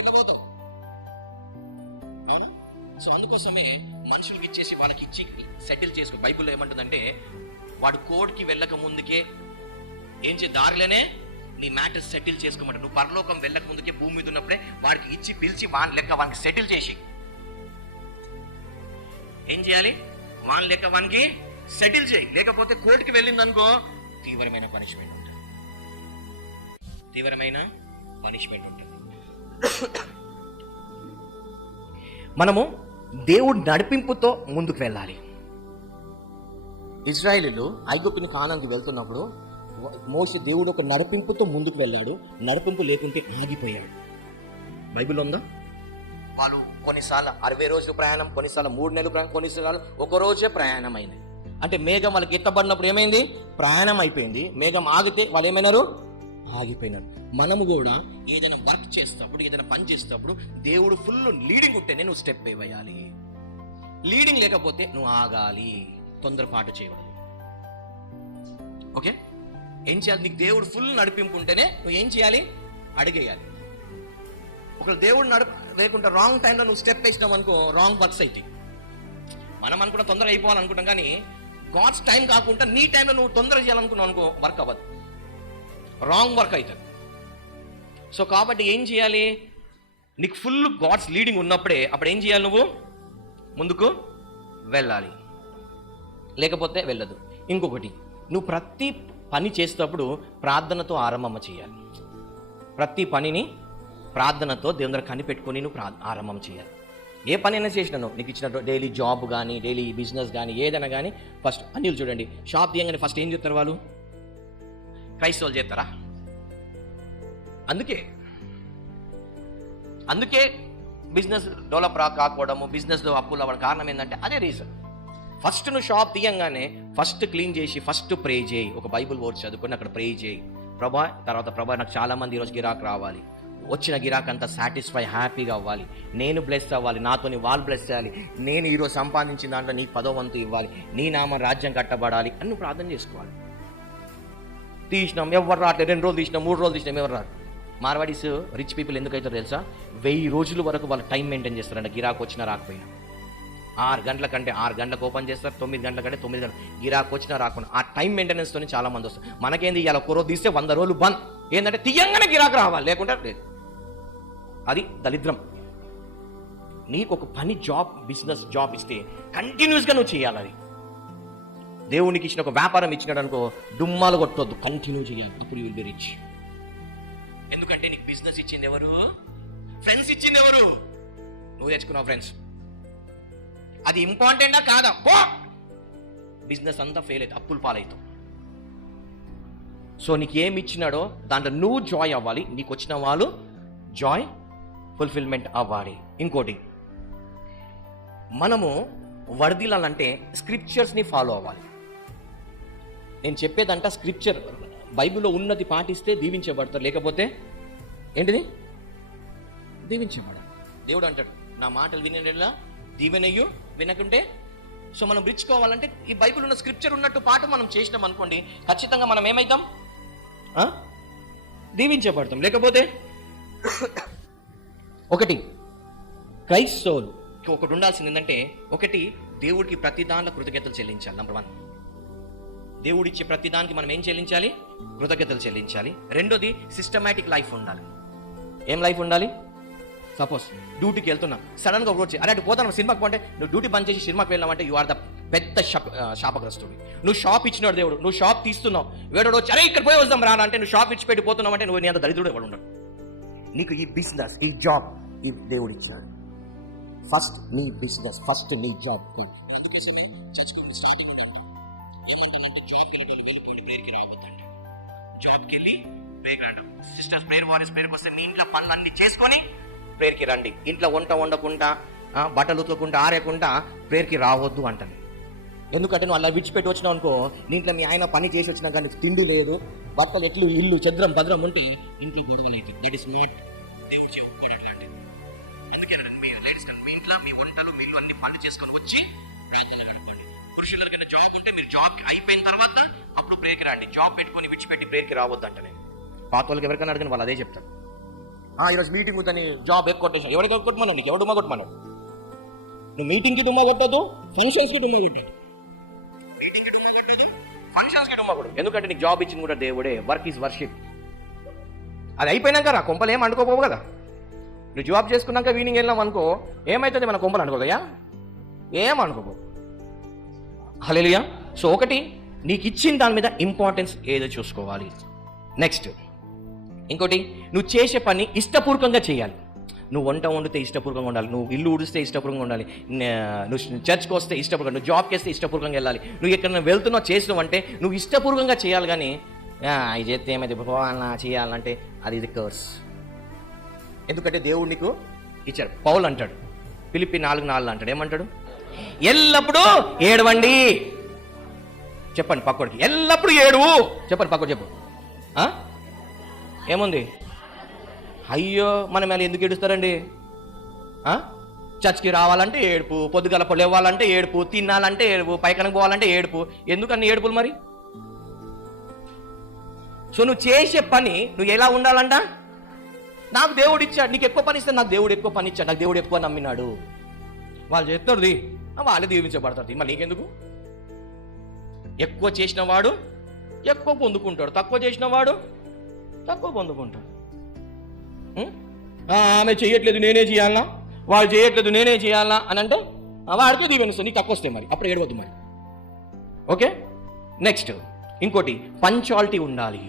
ఎట్లా పోతావు? అవునా? సో అందుకోసమే మనుషులకి ఇచ్చేసి వాళ్ళకి ఇచ్చి సెటిల్ చేసుకో. బైబిల్లో ఏమంటుందంటే, వాడు కోర్టుకి వెళ్ళక ముందుకే ఏం దారిలోనే నీ మ్యాటర్ సెటిల్ చేసుకోమంట. నువ్వు పరలోకం వెళ్ళక ముందుకే భూమి మీద ఉన్నప్పుడే వాడికి ఇచ్చి పిలిచి వానికి సెటిల్ చేసి ఏం చేయాలి? వాని లెక్క వానికి సెటిల్ చేయి. లేకపోతే కోర్టుకి వెళ్ళిందనుకో, తీవ్రమైన పనిష్మెంట్ ఉంటుంది. మనము దేవుడి నడిపింపుతో ముందుకు వెళ్ళాలి. ఇజ్రాయేలీలు ఐగుప్తుని కానానికి వెళ్తున్నప్పుడు మోసే దేవుడు ఒక నడిపింపుతో ముందుకు వెళ్ళాడు. నడిపింపు లేకుంటే ఆగిపోయాడు. బైబిల్లో ఉందా? వాళ్ళు కొన్నిసార్లు 60 రోజులు ప్రయాణం, కొన్నిసార్లు 3 నెలలు ప్రయాణం, కొన్నిసార్లు ఒక రోజే ప్రయాణం అయింది. అంటే మేఘం వాళ్ళకి ఎత్తబడినప్పుడు ఏమైంది? ప్రయాణం అయిపోయింది. మేఘం ఆగితే వాళ్ళు ఏమైనారు? ఆగిపోయినారు. మనము కూడా ఏదైనా వర్క్ చేసేటప్పుడు, ఏదైనా పని చేసేటప్పుడు దేవుడు ఫుల్ లీడింగ్ ఉంటేనే నువ్వు స్టెప్ వేయాలి. లీడింగ్ లేకపోతే నువ్వు ఆగాలి, తొందరపాటు చేయకూడదు. ఓకే, ఏం చేయాలి? నీకు దేవుడు ఫుల్ నడిపింపు ఉంటేనే నువ్వు ఏం చేయాలి? అడిగేయాలి. ఒకవేళ దేవుడు లేకుండా రాంగ్ టైంలో నువ్వు స్టెప్ వేసినావు అనుకో, రాంగ్ వర్క్స్ అయితే మనం అనుకుంటా తొందరగా అయిపోవాలనుకుంటాం, కానీ గాడ్స్ టైం కాకుండా నీ టైంలో నువ్వు తొందరగా చేయాలనుకున్నావు అనుకో, వర్క్ అవ్వదు, రాంగ్ వర్క్ అవుతుంది. సో కాబట్టి ఏం చేయాలి? నీకు ఫుల్ గాడ్స్ లీడింగ్ ఉన్నప్పుడే అప్పుడు ఏం చేయాలి, నువ్వు ముందుకు వెళ్ళాలి, లేకపోతే వెళ్ళదు. ఇంకొకటి, నువ్వు ప్రతి పని చేసేటప్పుడు ప్రార్థనతో ఆరంభం చేయాలి. ప్రతి పనిని ప్రార్థనతో దేవుని దగ్గర కనిపెట్టుకొని నువ్వు ఆరంభం చేయాలి. ఏ పని అయినా చేసినాను, నీకు ఇచ్చిన డైలీ జాబ్ కానీ డైలీ బిజినెస్ కానీ ఏదైనా కానీ ఫస్ట్ అన్నిలు చూడండి, షాప్ తీయంగానే ఫస్ట్ ఏం చేస్తారు వాళ్ళు? క్రైస్తవులు చేస్తారా? అందుకే బిజినెస్ డెవలప్ కాకపోవడము, బిజినెస్లో అప్పులు అవ్వడం కారణం ఏంటంటే అదే రీజన్. ఫస్ట్ నువ్వు షాప్ తీయంగానే ఫస్ట్ క్లీన్ చేసి ఫస్ట్ ప్రే చేయి, ఒక బైబుల్ వర్డ్ చదువుకొని అక్కడ ప్రే చేయి, ప్రభా నాకు చాలామంది ఈరోజు గిరాక్ రావాలి, వచ్చిన గిరాక్ అంతా సాటిస్ఫై హ్యాపీగా అవ్వాలి, నేను బ్లెస్ అవ్వాలి, నాతోని వాళ్ళు బ్లెస్ చేయాలి, నేను ఈరోజు సంపాదించిన దాంట్లో నీకు 10వ వంతు ఇవ్వాలి, నీ నామం రాజ్యం కట్టబడాలి అని నువ్వు ప్రార్థన చేసుకోవాలి. తీసినాం ఎవరు రావట్లేదు, 2 రోజులు తీసినాం, 3 రోజులు తీసినాం, ఎవరు రాదు. మార్వాడీస్ రిచ్ పీపుల్ ఎందుకైతారో తెలుసా? 1000 రోజుల వరకు వాళ్ళు టైం మెయింటైన్ చేస్తారంట, గిరాక్ వచ్చినా రాకపోయినా. 6 గంటల కంటే 6 గంటలకు ఓపెన్ చేస్తారు, 9 గంటల కంటే 9 గంటలు, గిరాక్ వచ్చినా రాకుండా. ఆ టైం మెయింటెనెన్స్తో చాలా మంది వస్తారు. మనకేంది, ఇలా ఒక రోజు తీస్తే 100 రోజులు బంద్. ఏంటంటే తీయంగానే గిరాక్ రావాలి, లేకుంటే లేదు. అది దరిద్రం. నీకు ఒక పని బిజినెస్ జాబ్ ఇస్తే కంటిన్యూస్గా నువ్వు చేయాలి. అది దేవునికి ఇచ్చిన ఒక వ్యాపారం ఇచ్చినాడు అనుకో, డుమ్మాలు కొట్టొద్దు, కంటిన్యూ చేయాలి, అప్పుడు యూ విల్ బి రిచ్. ఎందుకంటే నీకు బిజినెస్ ఇచ్చింది ఎవరు? ఫ్రెండ్స్ ఇచ్చింది ఎవరు? నువ్వు తెచ్చుకున్నావు ఫ్రెండ్స్. అది ఇంపార్టెంటా కాదా? పో, బిజినెస్ అంతా ఫెయిల్ అయితే అప్పులు పాలవుతావు. సో నీకు ఏమి ఇచ్చినాడో దాంట్లో నువ్వు జాయ్ అవ్వాలి, నీకు వచ్చిన వాళ్ళు జాయ్ ఫుల్ఫిల్మెంట్ అవ్వాలి. ఇంకోటి, మనము వర్ధిల్లాలంటే స్క్రిప్చర్స్ని ఫాలో అవ్వాలి. నేను చెప్పేదంట స్క్రిప్చర్ బైబిల్లో ఉన్నది పాటిస్తే దీవించబడతారు, లేకపోతే ఏంటిది? దీవించబడాలి. దేవుడు అంటాడు, నా మాటలు వినేలా దీవెనయ్యు, వినకుంటే. సో మనం రిచ్ కావాలంటే ఈ బైబిల్ ఉన్న స్క్రిప్చర్ ఉన్నట్టు పాటు మనం చేసినాం అనుకోండి, ఖచ్చితంగా మనం ఏమవుతాం? దీవించబడతాం. లేకపోతే ఒకటి క్రైస్తవులు ఒకటి ఉండాల్సింది ఏంటంటే, ఒకటి దేవుడికి ప్రతి దాంట్లో కృతజ్ఞతలు చెల్లించాలి. నంబర్ 1, దేవుడిచ్చే ప్రతి దానికి మనం ఏం చెల్లించాలి? కృతజ్ఞతలు చెల్లించాలి. రెండోది సిస్టమాటిక్ లైఫ్ ఉండాలి. ఏం లైఫ్ ఉండాలి? సపోజ్ డ్యూటీకి వెళ్తున్నా, సడన్గా ఒక రోజు అరే అటు పోతాను సినిమాకి పోతే, నువ్వు డ్యూటీ బంద్ చేసి సినిమాకి వెళ్ళామంటే యు ఆర్ ద పెద్ద శాపగ్రస్తుడు. నువ్వు షాప్ ఇచ్చినాడు దేవుడు, నువ్వు షాప్ తీస్తున్నావు, వేడోడు వచ్చి అరే ఇక్కడ పోయి వద్దాం రా అంటే నువ్వు షాప్ ఇచ్చి పెట్టిపోతున్నావు అంటే నువ్వు నీ అంత దరిద్రుడు ఎవడు ఉండడు. నీకు ఈ బిజినెస్, ఈ జాబ్ ఈ దేవుడు ఇచ్చాడు. ఫస్ట్ నీ బిజినెస్, ఫస్ట్ నీ జాబ్. ఏమంటానంటే జాబ్కి వెళ్ళిపోండి, ప్రేయర్కి రావద్దండి. జాబ్కి వెళ్ళి ప్రేయర్కి రండి. సిస్టర్స్ ప్రేయర్ వారియర్స్ ప్రేయర్కి వస్తే మీ ఇంట్లో పనులన్నీ చేసుకొని ప్రేయర్కి రండి. ఇంట్లో వంట వండకుండా, బట్టలు ఉతకకుండా, ఆరేయకుండా ప్రేయర్కి రావద్దు అంటాను. ఎందుకంటే నువ్వు అలా విడిచిపెట్టి వచ్చినావు అనుకో, ఇంట్లో మీ ఆయన పని చేసి వచ్చినా కానీ తిండి లేదు, బట్టలు ఎట్లు ఇల్లు చద్రం భద్రం ఉంటే ఇంట్లో గొడవనేది. దట్ ఈస్ నాట్ దేవుడు చెప్పబడేట్లాంటి. అందుకే మీ లేడీస్ మీ ఇంట్లో మీ వంటలు మీ ఇల్లు అన్ని పనులు చేసుకొని వచ్చి ప్రార్థన నడపండి. పురుషులకైనా జాబ్ ఉంటే మీరు జాబ్ అయిపోయిన తర్వాత అప్పుడు ప్రేయర్కి రండి. జాబ్ పెట్టుకొని విడిచిపెట్టి ప్రేయర్కి రావద్దు అంటే నేను పాత వాళ్ళకి ఎవరికైనా అడిగిన వాళ్ళు అదే చెప్తారు. ఈరోజు మీటింగ్ ఉందని జాబ్ ఎక్కొట్టేసాను. ఎవరికి కొట్టమన్నావు? నీకు ఎవరు డుమ్మా కొట్టమన్నావు? నువ్వు మీటింగ్కి డుమ్మా కొట్టదు, ఫంక్షన్స్కి డుమ్మా కొట్టదు. మీటింగ్కి డుమ్మా కొట్టదు, ఫంక్షన్స్కి డుమ్మా కొట్టదు. ఎందుకంటే నీకు జాబ్ ఇచ్చింది కూడా దేవుడే. Work is worship. అది అయిపోయినాక రా కొంపలు ఏం అనుకోపోవు కదా. నువ్వు జాబ్ చేసుకున్నాక ఈవినింగ్ వెళ్ళాం అనుకో, ఏమవుతుంది? మన కొంపలు అనుకోదయ్యా, ఏం అనుకోపోవు. హల్లెలూయా. సో ఒకటి, నీకు ఇచ్చిన దాని మీద ఇంపార్టెన్స్ ఏదో చూసుకోవాలి. నెక్స్ట్ ఇంకోటి, నువ్వు చేసే పని ఇష్టపూర్వకంగా చేయాలి. నువ్వు వంట వండితే ఇష్టపూర్వకంగా ఉండాలి, నువ్వు ఇల్లు ఊడిస్తే ఇష్టపూర్వకంగా ఉండాలి, నువ్వు చర్చ్కి వస్తే ఇష్టపూర్వకంగా, నువ్వు జాబ్కి వస్తే ఇష్టపూర్వకంగా వెళ్ళాలి. నువ్వు ఎక్కడైనా వెళ్తున్నావు చేసినావు అంటే నువ్వు ఇష్టపూర్వకంగా చేయాలి. కానీ ఇది చేస్తే ఏమైతే పోవాలన్నా చేయాలంటే అది ఇది కర్స్. ఎందుకంటే దేవుడు నీకు ఇచ్చాడు. పౌలు అంటాడు, ఫిలిప్పీ 4:4 అంటాడు, ఏమంటాడు? ఎల్లప్పుడూ ఏడవండి. చెప్పండి పక్కోడికి, ఎల్లప్పుడూ ఏడువు. చెప్పండి పక్కోడు, చెప్పు. ఏముంది? అయ్యో మనం ఎలా ఎందుకు ఏడుస్తారండి? చర్చ్కి రావాలంటే ఏడుపు, పొద్దుగల లేవాలంటే ఏడుపు, తినాలంటే ఏడుపు, పైకనకు పోవాలంటే ఏడుపు. ఎందుకని ఏడుపులు మరి? సో నువ్వు చేసే పని నువ్వు ఎలా ఉండాలంట? నాకు దేవుడు ఇచ్చాడు, నీకు ఎక్కువ పని ఇస్తే నాకు దేవుడు ఎక్కువ పని ఇచ్చాడు, నాకు దేవుడు ఎక్కువ నమ్మినాడు. వాళ్ళు చేస్తున్నది వాళ్ళే దీవించబడతారు. మరి నీకెందుకు? ఎక్కువ చేసిన వాడు ఎక్కువ పొందుకుంటాడు, తక్కువ చేసిన వాడు తక్కువ పొందుకుంటాడు. ఆమె చేయట్లేదు నేనే చేయాలనా, వాళ్ళు చేయట్లేదు నేనే చేయాలనా అని అంటే వాడితే దీవెనిస్తుంది, నీకు తక్కువ వస్తాయి, మరి అప్పుడు ఏడవద్దు మరి. ఓకే, నెక్స్ట్ ఇంకోటి పంచువాలిటీ ఉండాలి.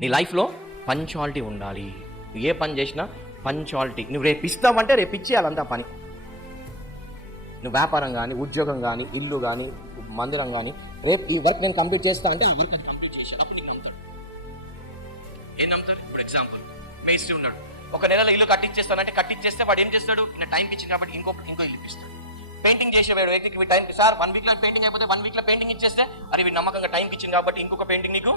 నీ లైఫ్లో పంచువాలిటీ ఉండాలి. నువ్వు ఏ పని చేసినా పంచువాలిటీ. నువ్వు రేపు ఇస్తావంటే రేపు ఇచ్చేయాలంతా పని. నువ్వు వ్యాపారం కానీ, ఉద్యోగం కానీ, ఇల్లు కానీ, మందిరం కానీ, రేపు ఈ వర్క్ నేను కంప్లీట్ చేస్తా అంటే ఆ వర్క్ నేను కంప్లీట్ చేశాను, అప్పుడు నీకు నమ్ముతాడు. ఏం నమ్ముతాడు? ఇప్పుడు ఎగ్జాంపుల్, మేస్త్రి ఉన్నాడు, ఒక నెలలో ఇల్లు కట్టించేస్తానంటే కట్టించేస్తే వాడు ఏం చేస్తాడు, నేను టైంకి ఇచ్చింది కాబట్టి ఇంకో ఇల్లు ఇప్పిస్తాడు. పెయింటింగ్ చేసేవాడు వ్యక్తికి టైంకి, సార్ 1 వీక్లో పెయింటింగ్ అయిపోతే 1 వీక్లో పెయింటింగ్ ఇచ్చేస్తే అది వీడు నమ్మకంగా టైంకి ఇచ్చింది కాబట్టి ఇంకొక పెయింటింగ్ నీకు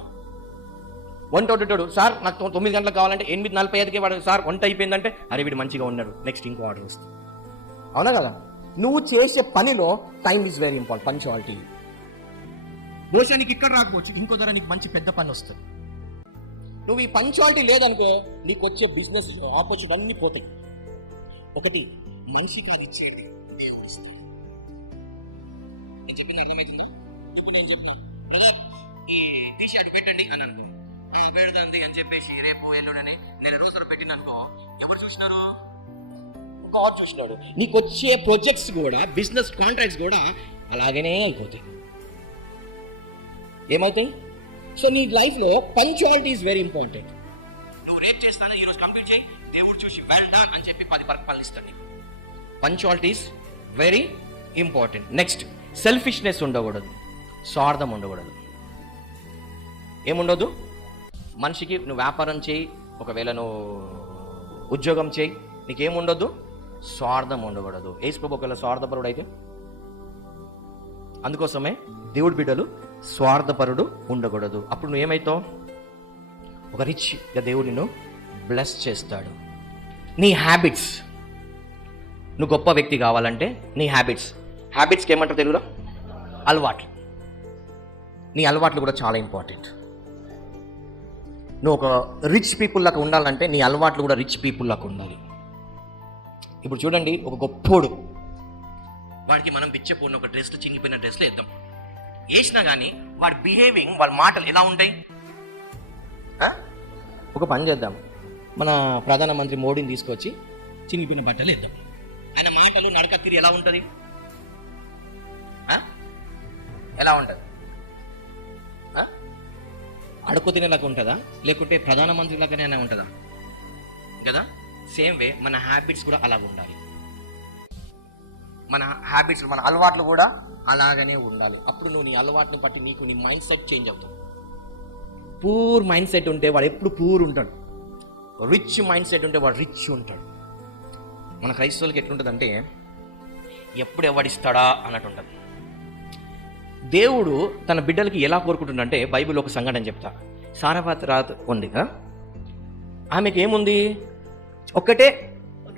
వంటోడు. సార్ నాకు 9 గంటలకు కావాలంటే 8:45కే వాడు సార్ వంట అయిపోయిందంటే అరే వీడు మంచిగా ఉన్నాడు, నెక్స్ట్ ఇంకో ఆర్డర్ వస్తుంది. అవునా కదా? నువ్వు చేసే పనిలో time is very important, punctuality. బహుశా నీకు ఇక్కడ రాకపోవచ్చు, ఇంకో ధర నీకు మంచి పెద్ద పని వస్తుంది. నువ్వు ఈ పంచువాలిటీ లేదనుకో నీకు వచ్చే బిజినెస్ ఆపర్చునిటీ అన్నీ పోతాయి. ఒకటి మనిషికి అది ఇచ్చేయండి, దేవుడు ఇస్తాడు. నేను చెప్పింది అర్థమవుతుందో? ఇప్పుడు నేను చెప్తాను బ్రదర్ ఈ తీసి అటు పెట్టండి అని అనుకో, పెడుతుంది అని చెప్పేసి రేపు ఎల్లుండని నెల రోజులు పెట్టిననుకో ఎవరు చూసినారు? గాడ్ చూసినాడు. నీకు వచ్చే ప్రాజెక్ట్స్ కూడా, బిజినెస్ కాంట్రాక్ట్స్ కూడా అలాగనే అయిపోతాయి. ఏమవుతాయి? సో నీ లైఫ్లో పంచువాలిటీ ఈజ్ వెరీ ఇంపార్టెంట్. నువ్వు రేపు చేస్తాను ఈరోజు కంప్లీట్ చేయి, దేవుడు చూసి వెల్ డన్ అని చెప్పి 10 పరకాలు ఇస్తాడు నీకు. Punctuality is very important. Next selfishness ఉండకూడదు, స్వార్థం ఉండకూడదు. ఏముండదు? మనిషికి నువ్వు వ్యాపారం చేయి, ఒకవేళ నువ్వు ఉద్యోగం చేయి, నీకేముండొద్దు? స్వార్థం ఉండకూడదు. యేసు ప్రభువు ఒకవేళ స్వార్థపరుడు అయితే, అందుకోసమే దేవుడి బిడ్డలు స్వార్థపరుడు ఉండకూడదు. అప్పుడు నువ్వు ఏమవుతావు? ఒక రిచ్గా దేవుడు నిన్ను బ్లెస్ చేస్తాడు. నీ హ్యాబిట్స్, నువ్వు గొప్ప వ్యక్తి కావాలంటే నీ హ్యాబిట్స్కి ఏమంటారు తెలుగులో? అలవాట్లు. నీ అలవాట్లు కూడా చాలా ఇంపార్టెంట్. నువ్వు ఒక రిచ్ పీపుల్ లాగా ఉండాలంటే నీ అలవాట్లు కూడా రిచ్ పీపుల్ లాగా ఉండాలి. ఇప్పుడు చూడండి, ఒక గొప్పోడు, వాడికి మనం బిచ్చపోయిన ఒక డ్రెస్లో, చినిగిపోయిన డ్రెస్లో వేద్దాం, వేసినా కానీ వాడి బిహేవింగ్, వాళ్ళ మాటలు ఎలా ఉంటాయి? ఒక పని చేద్దాం, మన ప్రధానమంత్రి మోడీని తీసుకొచ్చి చినిగిపోయిన బట్టలు వేద్దాం, ఆయన మాటలు నడక తీరు ఎలా ఉంటుంది? ఎలా ఉంటుంది? అడుక్కు తినేలాగా ఉంటుందా, లేకుంటే ప్రధానమంత్రి లాగానే ఉంటుందా? కదా? సేమ్ వే మన హ్యాబిట్స్ కూడా అలాగ ఉండాలి. మన హ్యాబిట్స్, మన అలవాట్లు కూడా అలాగనే ఉండాలి. అప్పుడు నువ్వు నీ అలవాటుని బట్టి నీకు నీ మైండ్ సెట్ చేంజ్ అవుతుంది. పూర్ మైండ్ సెట్ ఉంటే వాడు ఎప్పుడు పూర్ ఉంటాడు, రిచ్ మైండ్ సెట్ ఉంటే వాడు రిచ్ ఉంటాడు. మన క్రైస్తవులకి ఎట్లుంటుందంటే ఎప్పుడు ఎవడిస్తాడా అన్నట్టు ఉంటుంది. దేవుడు తన బిడ్డలకి ఎలా కోరుకుంటుందంటే, బైబిల్ ఒక సంఘటన చెప్తా. సారపాత రాత ఉంది, ఆమెకి ఏముంది? ఒక్కటే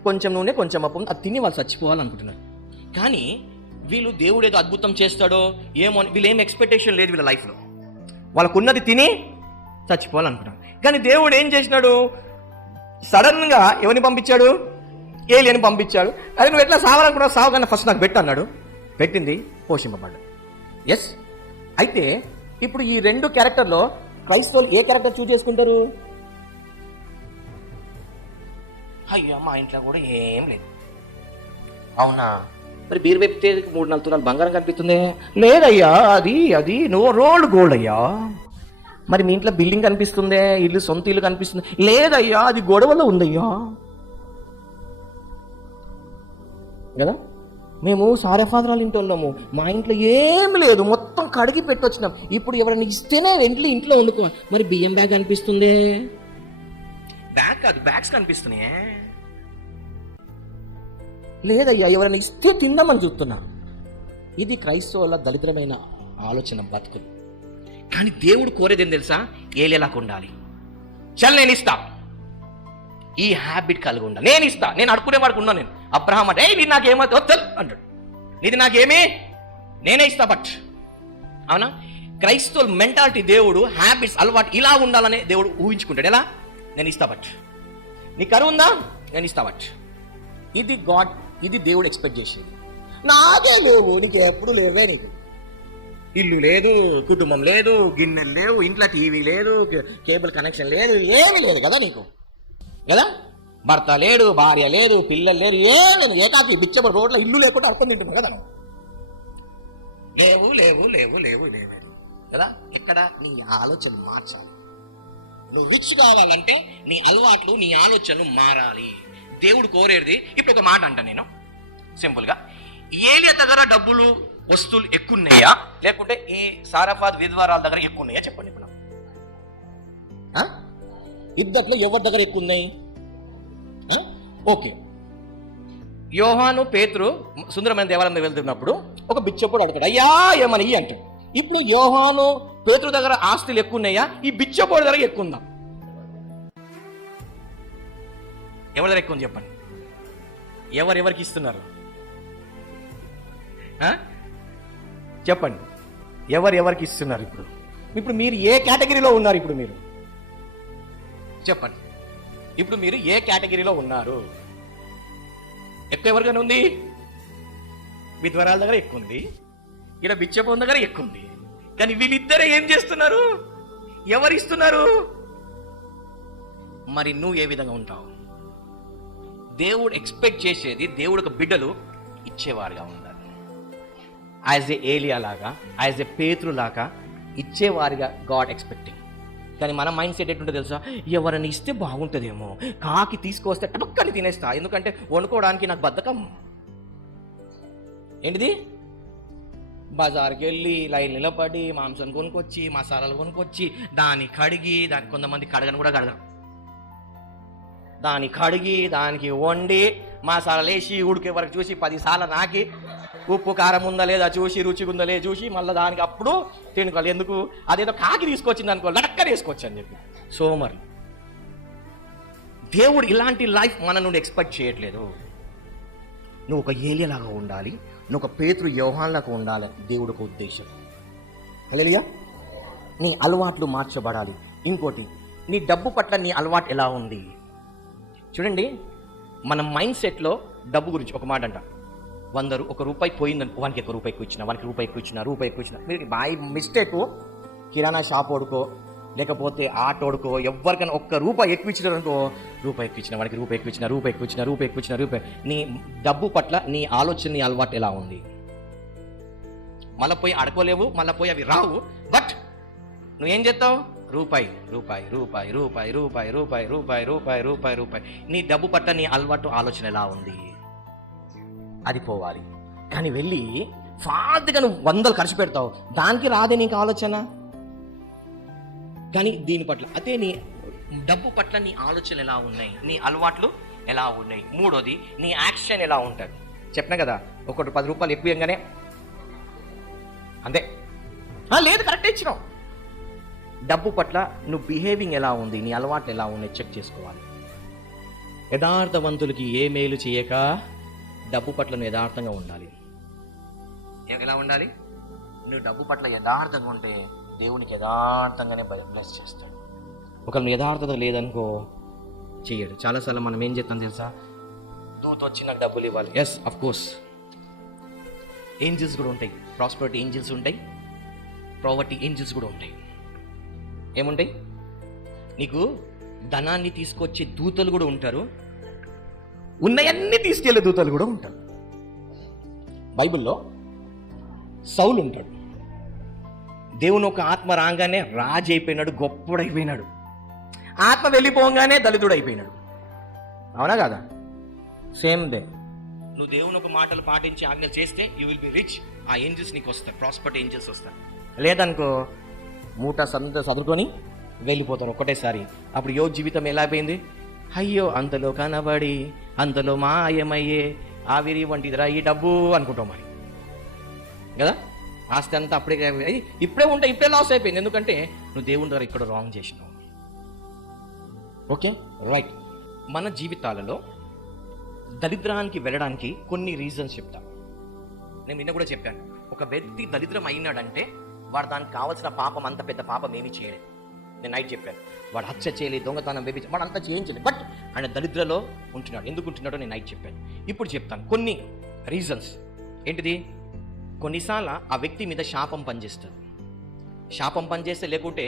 కొంచెం నూనె, కొంచెం అప్పు, అది తిని వాళ్ళు చచ్చిపోవాలనుకుంటున్నారు. కానీ వీళ్ళు దేవుడు ఏదో అద్భుతం చేస్తాడో ఏమో, వీళ్ళు ఏం ఎక్స్పెక్టేషన్ లేదు వీళ్ళ లైఫ్లో, వాళ్ళకున్నది తిని చచ్చిపోవాలనుకుంటున్నారు. కానీ దేవుడు ఏం చేసినాడు? సడన్గా ఎవరిని పంపించాడు? ఏలియని పంపించాడు. అది నువ్వు ఎట్లా సావాలనుకున్నావు, సావు కన్నా ఫస్ట్ నాకు పెట్టు అన్నాడు. పెట్టింది, పోషింపబడ్డాడు. ఎస్. అయితే ఇప్పుడు ఈ 2 క్యారెక్టర్లో క్రైస్తవులు ఏ క్యారెక్టర్ చూస్ చేసుకుంటారు? అయ్యా మా ఇంట్లో కూడా ఏం లేదు. అవునా? మరి బీరు పెప్పితే 3-4 తులాలు బంగారం కనిపిస్తుంది. లేదయ్యా, అది నువ్వు రోల్డ్ గోల్డ్ అయ్యా. మరి మీ ఇంట్లో బిల్డింగ్ కనిపిస్తుందే, ఇల్లు, సొంత ఇల్లు కనిపిస్తుంది. లేదయ్యా, అది గొడవలో ఉందయ్యా. కదా? మేము సారెఫాదరాలు ఇంట్లో ఉన్నాము, మా ఇంట్లో ఏం లేదు, మొత్తం కడిగి పెట్టొచ్చినాం. ఇప్పుడు ఎవరైనా ఇస్తేనే ఇంట్లో వండుకో. మరి బియ్యం బ్యాగ్ కనిపిస్తుంది, బ్యాగ్ కాదు బ్యాగ్స్ కనిపిస్తున్నాయే. లేదయ్యా, ఎవరైనా ఇస్తే తిందామని చూస్తున్నా. ఇది క్రైస్తవుల దరిద్రమైన ఆలోచన, బతుకులు. కానీ దేవుడు కోరేది ఏం తెలుసా? ఏలేలాగా ఉండాలి. చల్ నేను ఇస్తా, ఈ హ్యాబిట్ కలిగి ఉండాలి. నేను ఇస్తా, నేను అడుకునే వాడికి ఉన్నాను. నేను అబ్రహాం అంటే నీది నాకేమో వద్దు అంటాడు, నీది నాకేమీ నేనే ఇస్తా. బట్ అవునా? క్రైస్తవుల మెంటాలిటీ, దేవుడు హ్యాబిట్స్, అలవాటు ఇలా ఉండాలని దేవుడు ఊహించుకుంటాడు. ఎలా? నేను ఇస్తా బట్. నీ కరువు ఉందా? నేను ఇస్తా బట్. ఇది దేవుడు ఎక్స్పెక్ట్ చేసేది. నాకే లేవు, నీకు ఎప్పుడు లేవే. నీకు ఇల్లు లేదు, కుటుంబం లేదు, గిన్నెలు లేవు, ఇంట్లో టీవీ లేదు, కేబుల్ కనెక్షన్ లేదు, ఏమీ లేదు కదా నీకు. కదా? భర్త లేడు, భార్య లేదు, పిల్లలు లేరు, ఏమేమి ఏకాకి బిచ్చబడి రోడ్ల ఇల్లు లేకుండా అర్థం తింటున్నాం కదా. లేవు లేవు లేవు లేవు లేవు కదా. ఎక్కడ నీ ఆలోచన మార్చాలి. నువ్వు రిచ్ కావాలంటే నీ అలవాట్లు, నీ ఆలోచనలు మారాలి. దేవుడు కోరేది. ఇప్పుడు ఒక మాట అంట నేను సింపుల్గా, ఏలియా దగ్గర డబ్బులు వస్తువులు ఎక్కువ ఉన్నాయా, లేకుంటే ఈ సారఫాద్ విధ్వరాల దగ్గర ఎక్కువ ఉన్నాయా చెప్పండి. ఇప్పుడు ఇద్దట్లో ఎవరి దగ్గర ఎక్కువ ఉన్నాయి? ఓకే, యోహాను పేతురు సుందరమైన దేవాలయం వెళ్తున్నప్పుడు ఒక బిచ్చప్పుడు అడుగుతాడు, అయ్యా ఏమని అంటాడు. ఇప్పుడు యోహాను పేతురు దగ్గర ఆస్తులు ఎక్కువ ఉన్నాయా, ఈ బిచ్చపోడి దగ్గర ఎక్కువ ఉందా? ఎవరి దగ్గర ఎక్కువ ఉంది చెప్పండి. ఎవరెవరికి ఇస్తున్నారు చెప్పండి. ఎవరెవరికి ఇస్తున్నారు? ఇప్పుడు మీరు ఏ కేటగిరీలో ఉన్నారు? ఇప్పుడు మీరు చెప్పండి. ఇప్పుడు మీరు ఏ కేటగిరీలో ఉన్నారు? ఎక్కువ ఎవరికైనా ఉంది? విధ్వరాల దగ్గర ఎక్కువ ఉంది, ఇక్కడ బిచ్చపోన్ దగ్గర ఎక్కువ ఉంది. కానీ వీళ్ళిద్దరే ఏం చేస్తున్నారు? ఎవరు ఇస్తున్నారు? మరి నువ్వు ఏ విధంగా ఉంటావు? దేవుడు ఎక్స్పెక్ట్ చేసేది, దేవుడు ఒక బిడ్డలు ఇచ్చేవారుగా ఉండాలి. యాజ్ ఏ ఏలియా లాగా, యాజ్ ఏ పేతురు లాగా ఇచ్చేవారిగా గాడ్ ఎక్స్పెక్టింగ్. కానీ మన మైండ్ సెట్ ఎట్టుంటే తెలుసా? ఎవరైనా ఇస్తే బాగుంటుందేమో, కాకి తీసుకొస్తే టపక్కని తినేస్తా, ఎందుకంటే వండుకోవడానికి నాకు బద్ధకం. ఏంటిది? బజార్కి వెళ్ళి లైన్ నిలబడి మాంసం కొనుక్కొచ్చి, మసాలాలు కొనుక్కొచ్చి, దాన్ని కడిగి, దానికి కొంతమంది కడగను కూడా కడగరు, దాన్ని కడిగి దానికి వండి మసాలాలు వేసి ఉడికే వరకు చూసి 10 సార్లు నాకి ఉప్పు కారం ఉందా లేదా చూసి, రుచిగా ఉందా లేదా చూసి, మళ్ళీ దానికి అప్పుడు తినుకోవాలి. ఎందుకు? అదేదో కాకి తీసుకొచ్చింది అనుకో, లటక్కన వేసుకోవచ్చు అని చెప్పి. సోమరి. దేవుడు ఇలాంటి లైఫ్ మన నుండి ఎక్స్పెక్ట్ చేయట్లేదు. నువ్వు ఒక ఏలియాలాగా ఉండాలి, నువ్వు ఒక పేతురు యోహాన్లాగా ఉండాలి దేవుడు ఒక ఉద్దేశం. హల్లెలూయా. నీ అలవాట్లు మార్చబడాలి. ఇంకోటి, నీ డబ్బు పట్ల నీ అలవాటు ఎలా ఉంది? చూడండి, మన మైండ్ సెట్లో డబ్బు గురించి ఒక మాట అంట, 100 రూపాయి పోయిందనుకో, వానికి ఎక్కువ రూపాయి ఎక్కువ ఇచ్చిన, వానికి రూపాయి ఎక్కువ ఇచ్చిన. మీరు బై మిస్టేక్ కిరాణా షాప్ ఓడుకో, లేకపోతే ఆటోడుకో, ఎవరికైనా ₹1 ఎక్కువ ఇచ్చినారనుకో, రూపాయి ఎక్కువ ఇచ్చిన, వానికి రూపాయి ఎక్కువ ఇచ్చిన. నీ డబ్బు పట్ల నీ ఆలోచన, నీ అలవాటు ఎలా ఉంది? మళ్ళీ పోయి అడుకోలేవు, మళ్ళీ పోయి అవి రావు. బట్ నువ్వేం చేస్తావు? రూపాయి. నీ డబ్బు పట్ల నీ అలవాటు, ఆలోచన ఎలా ఉంది? అది పోవాలి. కానీ వెళ్ళి ఫాస్ట్గా నువ్వు 100 ఖర్చు పెడతావు, దానికి రాదే నీకు ఆలోచన. కానీ దీని పట్ల అదే, నీ డబ్బు పట్ల నీ ఆలోచన ఎలా ఉన్నాయి, నీ అలవాట్లు ఎలా ఉన్నాయి. మూడోది, నీ యాక్షన్ ఎలా ఉంటుంది. చెప్పినా కదా, ఒకటి ₹10 ఎక్కువ ఇవ్వగానే అంతే, లేదు కరెక్ట్ ఇచ్చినావు. డబ్బు పట్ల నువ్వు బిహేవింగ్ ఎలా ఉంది, నీ అలవాట్లు ఎలా ఉన్నాయి చెక్ చేసుకోవాలి. యథార్థవంతులకి ఏ మేలు చేయక డబ్బు పట్ల నువ్వు యథార్థంగా ఉండాలి. ఎలా ఉండాలి? నువ్వు డబ్బు పట్ల యథార్థంగా ఉంటే దేవునికి యథార్థంగానే బ్లెస్ చేస్తాడు. ఒకవేళ నువ్వు యథార్థత లేదనుకో, చెయ్యడు. చాలాసార్లు మనం ఏం చేస్తాం తెలుసా? దూత వచ్చి నాకు డబ్బులు ఇవ్వాలి. ఎస్, అఫ్ కోర్స్ ఏంజిల్స్ కూడా ఉంటాయి, ప్రాస్పరిటీ ఏంజిల్స్ ఉంటాయి, ప్రావర్టీ ఏంజిల్స్ కూడా ఉంటాయి. ఏముంటాయి? నీకు ధనాన్ని తీసుకొచ్చే దూతలు కూడా ఉంటారు, ఉన్నయన్నీ తీసుకెళ్లే దూతలు కూడా ఉంటారు. బైబిల్లో సౌలు ఉంటాడు, దేవుని ఒక ఆత్మ రాగానే రాజు అయిపోయినాడు, గొప్పడైపోయినాడు. ఆత్మ వెళ్ళిపోగానే దళితుడు అయిపోయినాడు. అవునా కదా? సేమ్ డే నువ్వు దేవుని ఒక మాటలు పాటించి ఆజ్ఞ చేస్తే యూ విల్ బి రిచ్. ఆ ఏంజిల్స్ నీకు వస్తారు, ప్రాస్పరిటీ ఏంజిల్స్ వస్తారు. లేదనుకో, మూట సదురుకొని వెళ్ళిపోతారు ఒకటేసారి. అప్పుడు యోగ జీవితం ఎలా అయిపోయింది? అయ్యో అంతలో కనబడి అంతలో మాయమయ్యే ఆవిరి వంటిదిరా ఈ డబ్బు అనుకుంటాం మరి కదా. ఆస్తి అంతా ఇప్పుడే ఉంటాయి, ఇప్పుడే లాస్ అయిపోయింది. ఎందుకంటే నువ్వు దేవుని ద్వారా ఇక్కడ రాంగ్ చేసినావు. Okay, right. మన జీవితాలలో దరిద్రానికి వెళ్ళడానికి కొన్ని రీజన్స్ చెప్తా. నేను నిన్న కూడా చెప్పాను, ఒక వ్యక్తి దరిద్రం అయినాడంటే వాడు దానికి కావాల్సిన పాపం, అంత పెద్ద పాపం ఏమీ చేయలేదు. నేను నైట్ చెప్పాను, వాడు హత్య చేయలేదు, దొంగతనం వేపించి వాడు అంతా చేయించలేదు, బట్ ఆయన దరిద్రలో ఉంటున్నాడు. ఎందుకు ఉంటున్నాడో నేను నైట్ చెప్పాను. ఇప్పుడు చెప్తాను కొన్ని రీజన్స్. ఏంటిది? కొన్నిసార్లు ఆ వ్యక్తి మీద శాపం పనిచేస్తుంది. శాపం పనిచేస్తే, లేకుంటే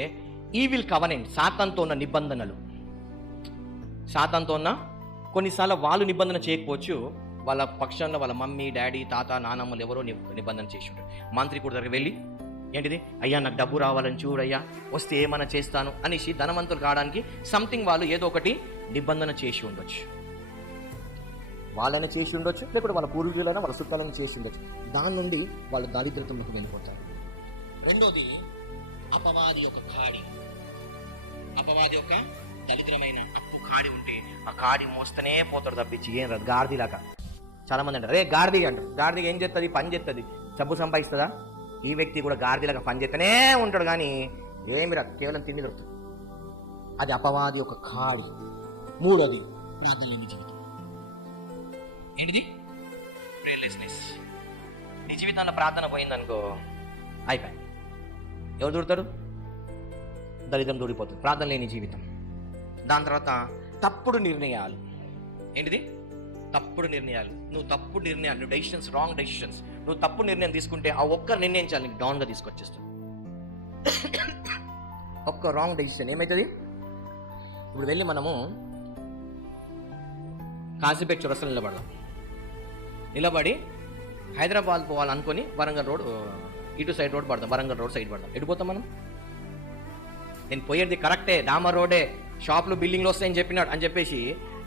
ఈవిల్ కవనెంట్, సాతానుతో ఉన్న నిబంధనలు, సాతానుతో ఉన్న కొన్నిసార్లు వాళ్ళు నిబంధన చేయకపోవచ్చు, వాళ్ళ పక్షంలో వాళ్ళ మమ్మీ, డాడీ, తాత, నానమ్మలు ఎవరో నిబంధన చేసి ఉంటారు. మాంత్రికుడి దగ్గరికి వెళ్ళి, ఏంటిది అయ్యా నాకు డబ్బు రావాలని చూడయ్యా, వస్తే ఏమైనా చేస్తాను అనేసి ధనవంతులు కావడానికి సంథింగ్ వాళ్ళు ఏదో ఒకటి నిబంధన చేసి ఉండొచ్చు. వాళ్ళైనా చేసి ఉండొచ్చు, లేకపోతే వాళ్ళ పూర్వీకులైనా వాళ్ళ చుట్టాలైనా చేసి ఉండొచ్చు. దాని నుండి వాళ్ళు దారిద్రతలోకి వెళ్ళిపోతారు. రెండోది అపవాది యొక్క కాడి. అపవాది యొక్క దరిద్రమైన అప్పు కాడి ఉంటే ఆ కాడి మోస్తనే పోతాడు తప్పించి ఏం రాదు. గాడిలాగా చాలా మంది అంటారు, రే గాడిది అంటారు. గాడిదిగా ఏం చేస్తుంది? పని చేస్తుంది, డబ్బు సంపాదిస్తుందా? ఈ వ్యక్తి కూడా గాడిలాగా పని చేస్తూనే ఉంటాడు, కానీ ఏమి రాదు, కేవలం తిండి దొరుకుతుంది. అది అపవాది యొక్క కాడి. మూడోది ప్రార్థన లేని జీవితం. ఏంటిది? ప్రేయర్లెస్నెస్. నీ జీవితంలో ప్రార్థన పోయిందనుకో, అయిపోయి ఎవరు దూడతాడు? దరిద్రం దూడిపోతుంది. ప్రార్థన లేని జీవితం. దాని తర్వాత తప్పుడు నిర్ణయాలు. ఏంటిది? తప్పుడు నిర్ణయాలు. నువ్వు తప్పుడు నిర్ణయాలు, నువ్వు డెసిషన్స్, రాంగ్ డెసిషన్స్, నువ్వు తప్పుడు నిర్ణయం తీసుకుంటే ఆ ఒక్క నిర్ణయం చాలు నీకు డౌన్గా తీసుకొచ్చేస్తుంది. ఒక్క రాంగ్ డెసిషన్ ఏమవుతుంది? ఇప్పుడు వెళ్ళి మనము కాజీపేట చౌరస్తాలో నిలబడి హైదరాబాద్ పోవాలనుకొని వరంగల్ రోడ్ ఇటు సైడ్ రోడ్ పడతాం, వరంగల్ రోడ్ సైడ్ పడతాం. ఎడిపోతాం మనం? నేను పోయేది కరెక్టే, డామర్ రోడే, షాపులు బిల్డింగ్లు వస్తాయని చెప్పినాడు అని చెప్పేసి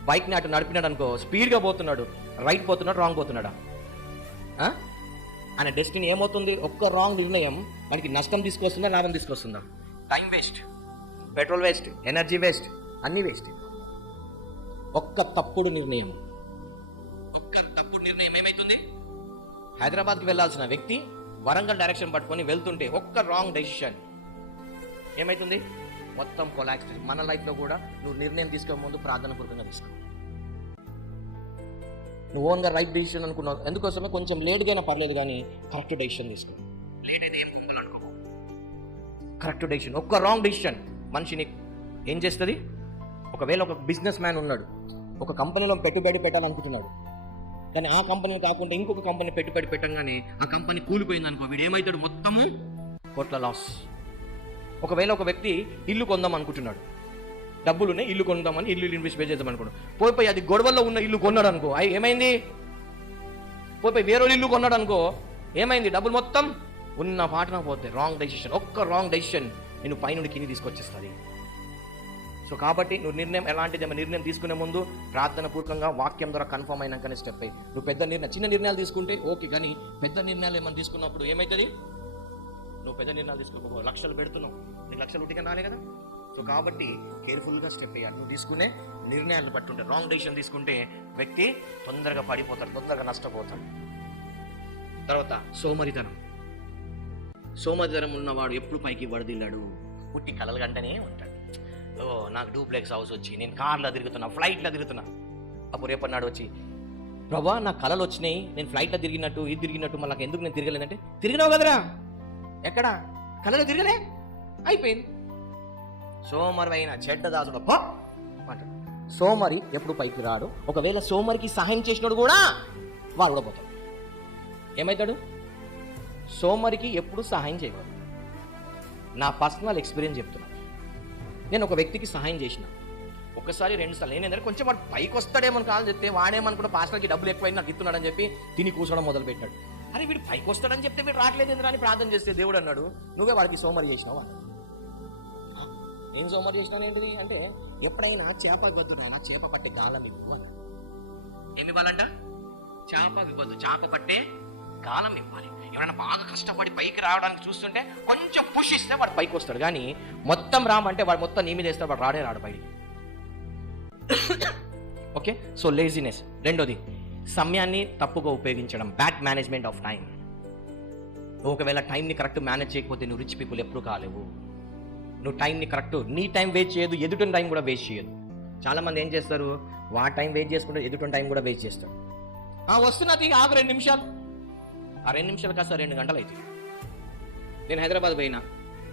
బైక్ని అటు నడిపినాడు అనుకో, స్పీడ్గా పోతున్నాడు, రైట్ పోతున్నాడు, రాంగ్ పోతున్నాడా? ఆయన డెస్టినీ ఏమవుతుంది? ఒక్క రాంగ్ నిర్ణయం మనకి నష్టం తీసుకొస్తుందా, లాభం తీసుకొస్తుందా? Time waste, petrol waste, energy waste, అన్నీ వేస్ట్. ఒక్క తప్పుడు నిర్ణయం ఏమైతుంది? హైదరాబాద్కి వెళ్ళాల్సిన వ్యక్తి వరంగల్ డైరెక్షన్ పట్టుకొని వెళ్తుంటే ఒక్క రాంగ్ డెసిషన్ ఏమైతుంది? మొత్తం కొలాప్స్. మన లైఫ్లో కూడా నువ్వు నిర్ణయం తీసుకో ముందు ప్రార్థన పూర్వకంగా తీసుకో. నువ్వు ఓన్గా రైట్ డెసిషన్ అనుకున్నావు, ఎందుకోసమే కొంచెం లేట్గా పర్లేదు, కానీ కరెక్ట్ డెసిషన్ తీసుకో. లేట్ అయితే ఏం అనుకో, కరెక్ట్ డెసిషన్. ఒక్క రాంగ్ డెసిషన్ మనిషిని ఏం చేస్తుంది? ఒకవేళ ఒక బిజినెస్ మ్యాన్ ఉన్నాడు, ఒక కంపెనీలో పెట్టుబడి పెట్టాలనుకుంటున్నాడు, కానీ ఆ కంపెనీ కాకుండా ఇంకొక కంపెనీ పెట్టుబడి పెట్టంగానే ఆ కంపెనీ కూలిపోయింది అనుకో, వీడు ఏమవుతాడు? మొత్తము కోట్ల లాస్. ఒకవేళ ఒక వ్యక్తి ఇల్లు కొందాం అనుకుంటున్నాడు, డబ్బులున్నాయి, ఇల్లు కొందామని ఇల్లు ఇన్వెస్ట్ చేద్దాం అనుకోండి, పోయి అది గొడవల్లో ఉన్న ఇల్లు కొన్నాడు అనుకో, ఏమైంది? పోయి వేరే ఇల్లు కొన్నాడు అనుకో, ఏమైంది? డబ్బులు మొత్తం ఉన్న పాటన పోతాయి. Wrong decision. ఒక్క రాంగ్ డెసిషన్ నేను పైనుండి కింది తీసుకొచ్చేస్తుంది. సో కాబట్టి నువ్వు నిర్ణయం ఎలాంటిది నిర్ణయం తీసుకునే ముందు ప్రార్థన పూర్వకంగా వాక్యం ద్వారా కన్ఫర్మ్ అయినాకనే స్టెప్ అయ్యి నువ్వు పెద్ద నిర్ణయం, చిన్న నిర్ణయాలు తీసుకుంటే ఓకే, కానీ పెద్ద నిర్ణయాలు ఏమైనా తీసుకున్నప్పుడు ఏమవుతుంది? నువ్వు పెద్ద నిర్ణయాలు తీసుకోకపో, లక్షలు పెడుతున్నావు, నీకు లక్షలు ఉట్టిగా రాలే కదా. సో కాబట్టి కేర్ఫుల్గా స్టెప్ అయ్యాలి. నువ్వు తీసుకునే నిర్ణయాలను బట్టి ఉంటే రాంగ్ డెసిషన్ తీసుకుంటే వ్యక్తి తొందరగా పడిపోతాడు, తొందరగా నష్టపోతాడు. తర్వాత సోమరితనం. సోమరితనం ఉన్నవాడు ఎప్పుడు పైకి వడదిల్లాడు, పుట్టి కలలు గంటనే ఉంటాడు. ఓ నాకు డూప్లెక్స్ హౌస్ వచ్చి, నేను కార్లో తిరుగుతున్నా, ఫ్లైట్లో తిరుగుతున్నా. అప్పుడు రేపన్నాడు వచ్చి, ప్రభా నాకు కళలు వచ్చినాయి, నేను ఫ్లైట్లో తిరిగినట్టు, ఇది తిరిగినట్టు, మళ్ళీ ఎందుకు నేను తిరగలేదంటే, తిరిగినావు కదరా, ఎక్కడ కళలో తిరగలే, అయిపోయింది. సోమరి అయిన చెడ్డ దాసుడు అంటాడు. సోమరి ఎప్పుడు పైకి రాడు. ఒకవేళ సోమరికి సహాయం చేసినాడు కూడా వాడు కూడా పోతాడు. ఏమవుతాడు? సోమరికి ఎప్పుడు సహాయం చేయకూడదు. నా పర్సనల్ ఎక్స్పీరియన్స్ చెప్తున్నా. నేను ఒక వ్యక్తికి సహాయం చేసిన ఒకసారి, 2 సార్లు. నేనేంటంటే కొంచెం వాడు పైకి వస్తాడేమని కాదు చెప్తే, వాడేమనుకుంటే పాస్టర్కి డబ్బులు ఎక్కువైనా నాకు ఇస్తున్నాడని చెప్పి తిని కూర్చోవడం మొదలు పెట్టాడు. అరే వీడు పైకి వస్తాడని చెప్తే వీడు రావట్లేదు ఎందుకు అని ప్రార్థన చేస్తే దేవుడు అన్నాడు, నువ్వే వాడికి సోమరి చేసినావా? నేను సోమరి చేసినాను ఏంటిది అంటే, ఎప్పుడైనా చేప విపద్దు నాయన, చేప పట్టే గాలం ఇవ్వు అన్న. ఏమి ఇవ్వాలంట? చేప విపద్దు, చేప పట్టే గాలం ఇవ్వాలి. ఎవరైనా బాగా కష్టపడి పైకి రావడానికి చూస్తుంటే కొంచెం పుష్ ఇస్తే వాడు పైకి వస్తాడు, కానీ మొత్తం రామంటే వాడు మొత్తం నీ మీద వేస్తాడు, వాడు రాడు బయటికి. Okay, so laziness. రెండోది సమయాన్ని తప్పుగా ఉపయోగించడం, బ్యాడ్ మేనేజ్మెంట్ ఆఫ్ టైం. ఒకవేళ టైంని కరెక్ట్ మేనేజ్ చేయకపోతే నువ్వు రిచ్ పీపుల్ ఎప్పుడు కాలేవు. నువ్వు టైంని కరెక్ట్, నీ టైం వేస్ట్ చేయదు, ఎదుటి టైం కూడా వేస్ట్ చేయదు. చాలామంది ఏం చేస్తారు, వాడి టైం వేస్ట్ చేసుకుంటే ఎదుటి టైం కూడా వేస్ట్ చేస్తాడు. వస్తున్నది ఆగు 2 నిమిషాలు, ఆ 2 నిమిషాలు కాస్త 2 గంటలు అవుతుంది. నేను హైదరాబాద్ పోయినా,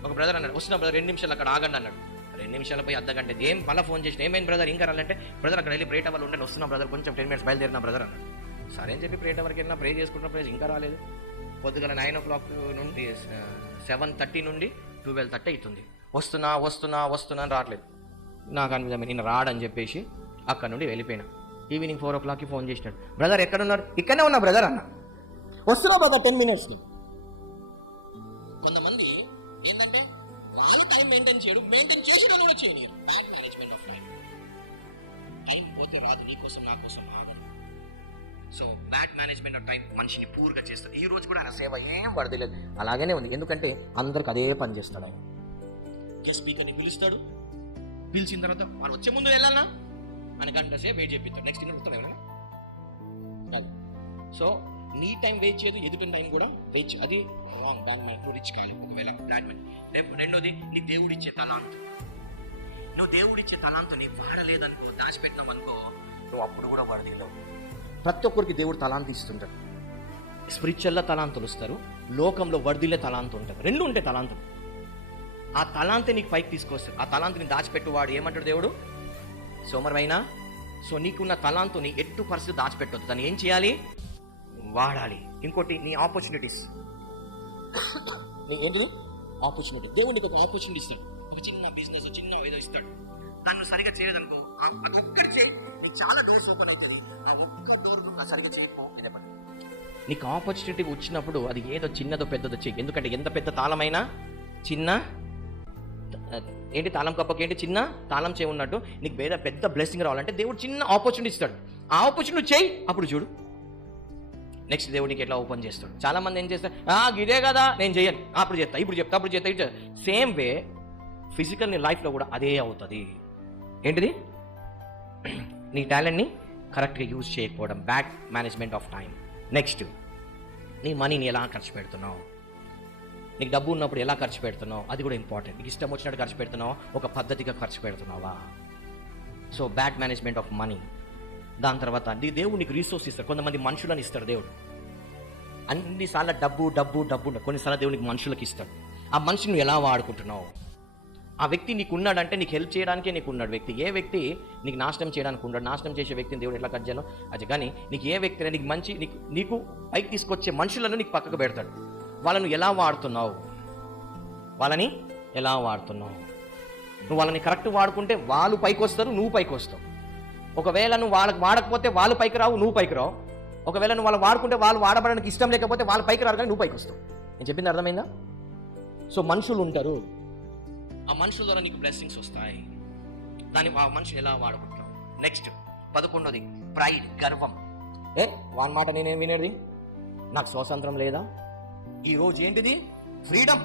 ఒక బ్రదర్ అన్నాడు, వస్తున్నా బ్రదర్ 2 నిమిషాలు అక్కడ ఆగండి అన్నాడు. 2 నిమిషాలు పోయి అర్ధ గంట ఏం మళ్ళీ ఫోన్ చేసిన, ఏమైంది బ్రదర్ ఇంకా రాలంటే, బ్రదర్ అక్కడ వెళ్ళి ప్రే టవర్లో ఉంటే వస్తున్నా బ్రదర్, కొంచెం 10 మినిట్స్ బయలుదేరినా బ్రదర్ అన్నాడు. సరే అని చెప్పి ప్రే టవర్కి వెళ్ళినా, ప్రే చేసుకుంటున్న ప్రేజ్ ఇంకా రాలేదు. పొద్దుగల 9 o'clock నుండి 7:30 నుండి 12:30 అవుతుంది. వస్తున్నా అని రావట్లేదు. నాకు అనిపించింది నేను రాడని చెప్పేసి అక్కడ నుండి వెళ్ళిపోయినా. ఈవినింగ్ 4 o'clockకి ఫోన్ చేసినాడు, బ్రదర్ ఎక్కడున్నారు? ఇక్కడనే ఉన్నా బ్రదర్ అన్న. వస్తున్నా బ్రదర్ 10 minutes. కొంతమంది ఏంటంటే వాళ్ళు టైం మెయింటైన్ చేసేటప్పుడు కూడా చేయనియరు. Bad management of time. Time పోతే రాదు, నీకోసం నా కోసం ఆగదు. So bad management of time మనిషిని పూర్గా చేస్తుంది. ఈ రోజు కూడా ఆయన సేవ ఏం పడదలేదు, అలాగనే ఉంది. ఎందుకంటే అందరికి అదే పని చేస్తాడు ఆయన. గెస్ట్ స్పీకర్ని పిలుస్తాడు, పిలిచిన తర్వాత వాళ్ళు వచ్చే ముందు వెళ్ళాలన్నా అని గంట సేపు వెయిట్ చేపిస్తాడు. నెక్స్ట్ ఇన్నర్ వస్తాం ఎవరైనా అది. సో నీ టైం వెయిట్ చేయదు, ఎదుటి టైం కూడా వెయిట్ చేయదు. అది రాంగ్. బ్యాడ్ మైండ్ రిచ్ కాదు ఒకవేళ బ్యాడ్ మైండ్. రెండోది, నీ దేవుడిచ్చే తలాంతు. నువ్వు దేవుడిచ్చే తలాంతుని వాడలేదనుకో, దాచిపెట్టినావు అనుకో, నువ్వు అప్పుడు కూడా వాడలేవు. ప్రతి ఒక్కరికి దేవుడు తలాంతు ఇస్తుంటాడు. స్పిరిచువల్గా తలాంతులు ఇస్తారు, లోకంలో వర్ధిల్లే తలాంతు ఉంటుంది. రెండు ఉంటాయి తలాంతులు. ఆ తలాంతి నీకు పైకి తీసుకొస్తాడు. ఆ తలాంతిని దాచిపెట్టువాడు ఏమంటాడు దేవుడు? సోమరమైనా. సో నీకున్న తలాంతుని ఎట్టు పరిస్థితి దాచిపెట్టొద్దు, దాన్ని ఏం చేయాలి? వాడాలి. ఇంకోటి, నీ ఆపర్చునిటీస్. నీ ఏంటిది? ఆపర్చునిటీ. దేవుడు నీకు ఒక ఆపర్చునిటీ ఇస్తాడు. ఒక చిన్న బిజినెస్, చిన్న ఏదో ఇస్తాడు. దాన్ని సరిగా చేయలేదనుకో, ఒక్కటి చేయి, చాలా డోర్స్ ఓపెన్ అవుతుంది. ఆ ఒక్క డోర్ సరిగా చేయకపో అనే పని. నీకు ఆపర్చునిటీ వచ్చినప్పుడు అది ఏదో చిన్నదో పెద్దదో చెయ్యి. ఎందుకంటే ఎంత పెద్ద తాళమైనా చిన్న ఏంటి తాళం కప్పకి ఏంటి చిన్న తాళం చేయి ఉన్నట్టు, నీకు పెద్ద బ్లెస్సింగ్ రావాలంటే దేవుడు చిన్న ఆపర్చునిటీ ఇస్తాడు. ఆ ఆపర్చునిటీ చేయి, అప్పుడు చూడు నెక్స్ట్ దేవుడు నీకు ఎట్లా ఓపెన్ చేస్తాడు. చాలా మంది ఏం చేస్తారు, ఇదే కదా నేను చేయను, అప్పుడు చేస్తా, ఇప్పుడు చెప్తా, అప్పుడు చేస్తా, ఇటు. సేమ్ వే ఫిజికల్ నీ లైఫ్లో కూడా అదే అవుతుంది. ఏంటిది? నీ టాలెంట్ని కరెక్ట్గా యూజ్ చేయకపోవడం, bad management of time. Next, నీ మనీని ఎలా ఖర్చు పెడుతున్నావు? నీకు డబ్బు ఉన్నప్పుడు ఎలా ఖర్చు పెడుతున్నావు, అది కూడా ఇంపార్టెంట్. నీకు ఇష్టం వచ్చినట్టు ఖర్చు పెడుతున్నావా, ఒక పద్ధతిగా ఖర్చు పెడుతున్నావా? So bad management of money. దాని తర్వాత దేవుడు నీకు రీసోర్స్ ఇస్తాడు. కొంతమంది మనుషులని ఇస్తాడు దేవుడు. అన్నిసార్లు డబ్బు డబ్బు డబ్బు, కొన్నిసార్లు దేవునికి మనుషులకు ఇస్తాడు. ఆ మనిషిని నువ్వు ఎలా వాడుకుంటున్నావు? ఆ వ్యక్తి నీకు ఉన్నాడంటే నీకు హెల్ప్ చేయడానికే నీకు ఉన్నాడు వ్యక్తి. ఏ వ్యక్తి నీకు నాశనం చేయడానికి ఉన్నాడు? నాశనం చేసే వ్యక్తిని దేవుడు ఎట్లా కట్ చేయాలో అది. కానీ నీకు ఏ వ్యక్తి నీకు మంచి నీకు పైకి తీసుకొచ్చే మనుషులను నీకు పక్కకు పెడతాడు. వాళ్ళను ఎలా వాడుతున్నావు? వాళ్ళని ఎలా వాడుతున్నావు? నువ్వు వాళ్ళని కరెక్ట్ వాడుకుంటే వాళ్ళు పైకి వస్తారు, నువ్వు పైకి వస్తావు. ఒకవేళ నువ్వు వాళ్ళకి వాడకపోతే వాళ్ళు పైకి రావు, నువ్వు పైకి రావు. ఒకవేళ నువ్వు వాళ్ళు వాడుకుంటే వాళ్ళు వాడబడడానికి ఇష్టం లేకపోతే వాళ్ళు పైకి రారు, కానీ నువ్వు పైకి వస్తావు. నేను చెప్పింది అర్థమైందా? సో మనుషులు ఉంటారు, ఆ మనుషుల ద్వారా నీకు బ్లెస్సింగ్స్ వస్తాయి. దాన్ని ఆ మనుషులు ఎలా వాడుకుంటావు? నెక్స్ట్ 11ది, ప్రైడ్, గర్వం. వాళ్ళ మాట నేనేం వినేది? నాకు స్వాతంత్రం లేదా? ఈరోజు ఏంటిది? ఫ్రీడమ్.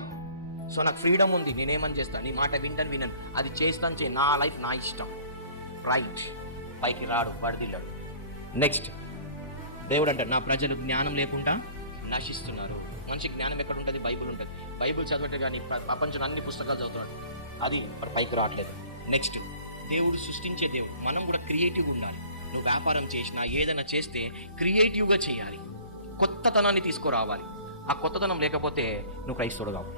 సో నాకు ఫ్రీడమ్ ఉంది, నేనేమని చేస్తాను, నీ మాట వినను, అది చేస్తాను, నా లైఫ్ నా ఇష్టం. రైట్. పైకి రాడు, వర్ధిల్లాడు. నెక్స్ట్, దేవుడు అంటాడు, నా ప్రజలు జ్ఞానం లేకుండా నశిస్తున్నారు. మంచి జ్ఞానం ఎక్కడ ఉంటుంది? బైబుల్ ఉంటుంది. బైబుల్ చదవటే కానీ ప్రపంచంలో అన్ని పుస్తకాలు చదువుతున్నాడు, అది పైకి రావట్లేదు. నెక్స్ట్, దేవుడు సృష్టించే దేవుడు. మనం కూడా క్రియేటివ్గా ఉండాలి. నువ్వు వ్యాపారం చేసినా ఏదైనా చేస్తే క్రియేటివ్గా చేయాలి, కొత్తతనాన్ని తీసుకురావాలి. ఆ కొత్తతనం లేకపోతే నువ్వు క్రైస్తవుడు కావు.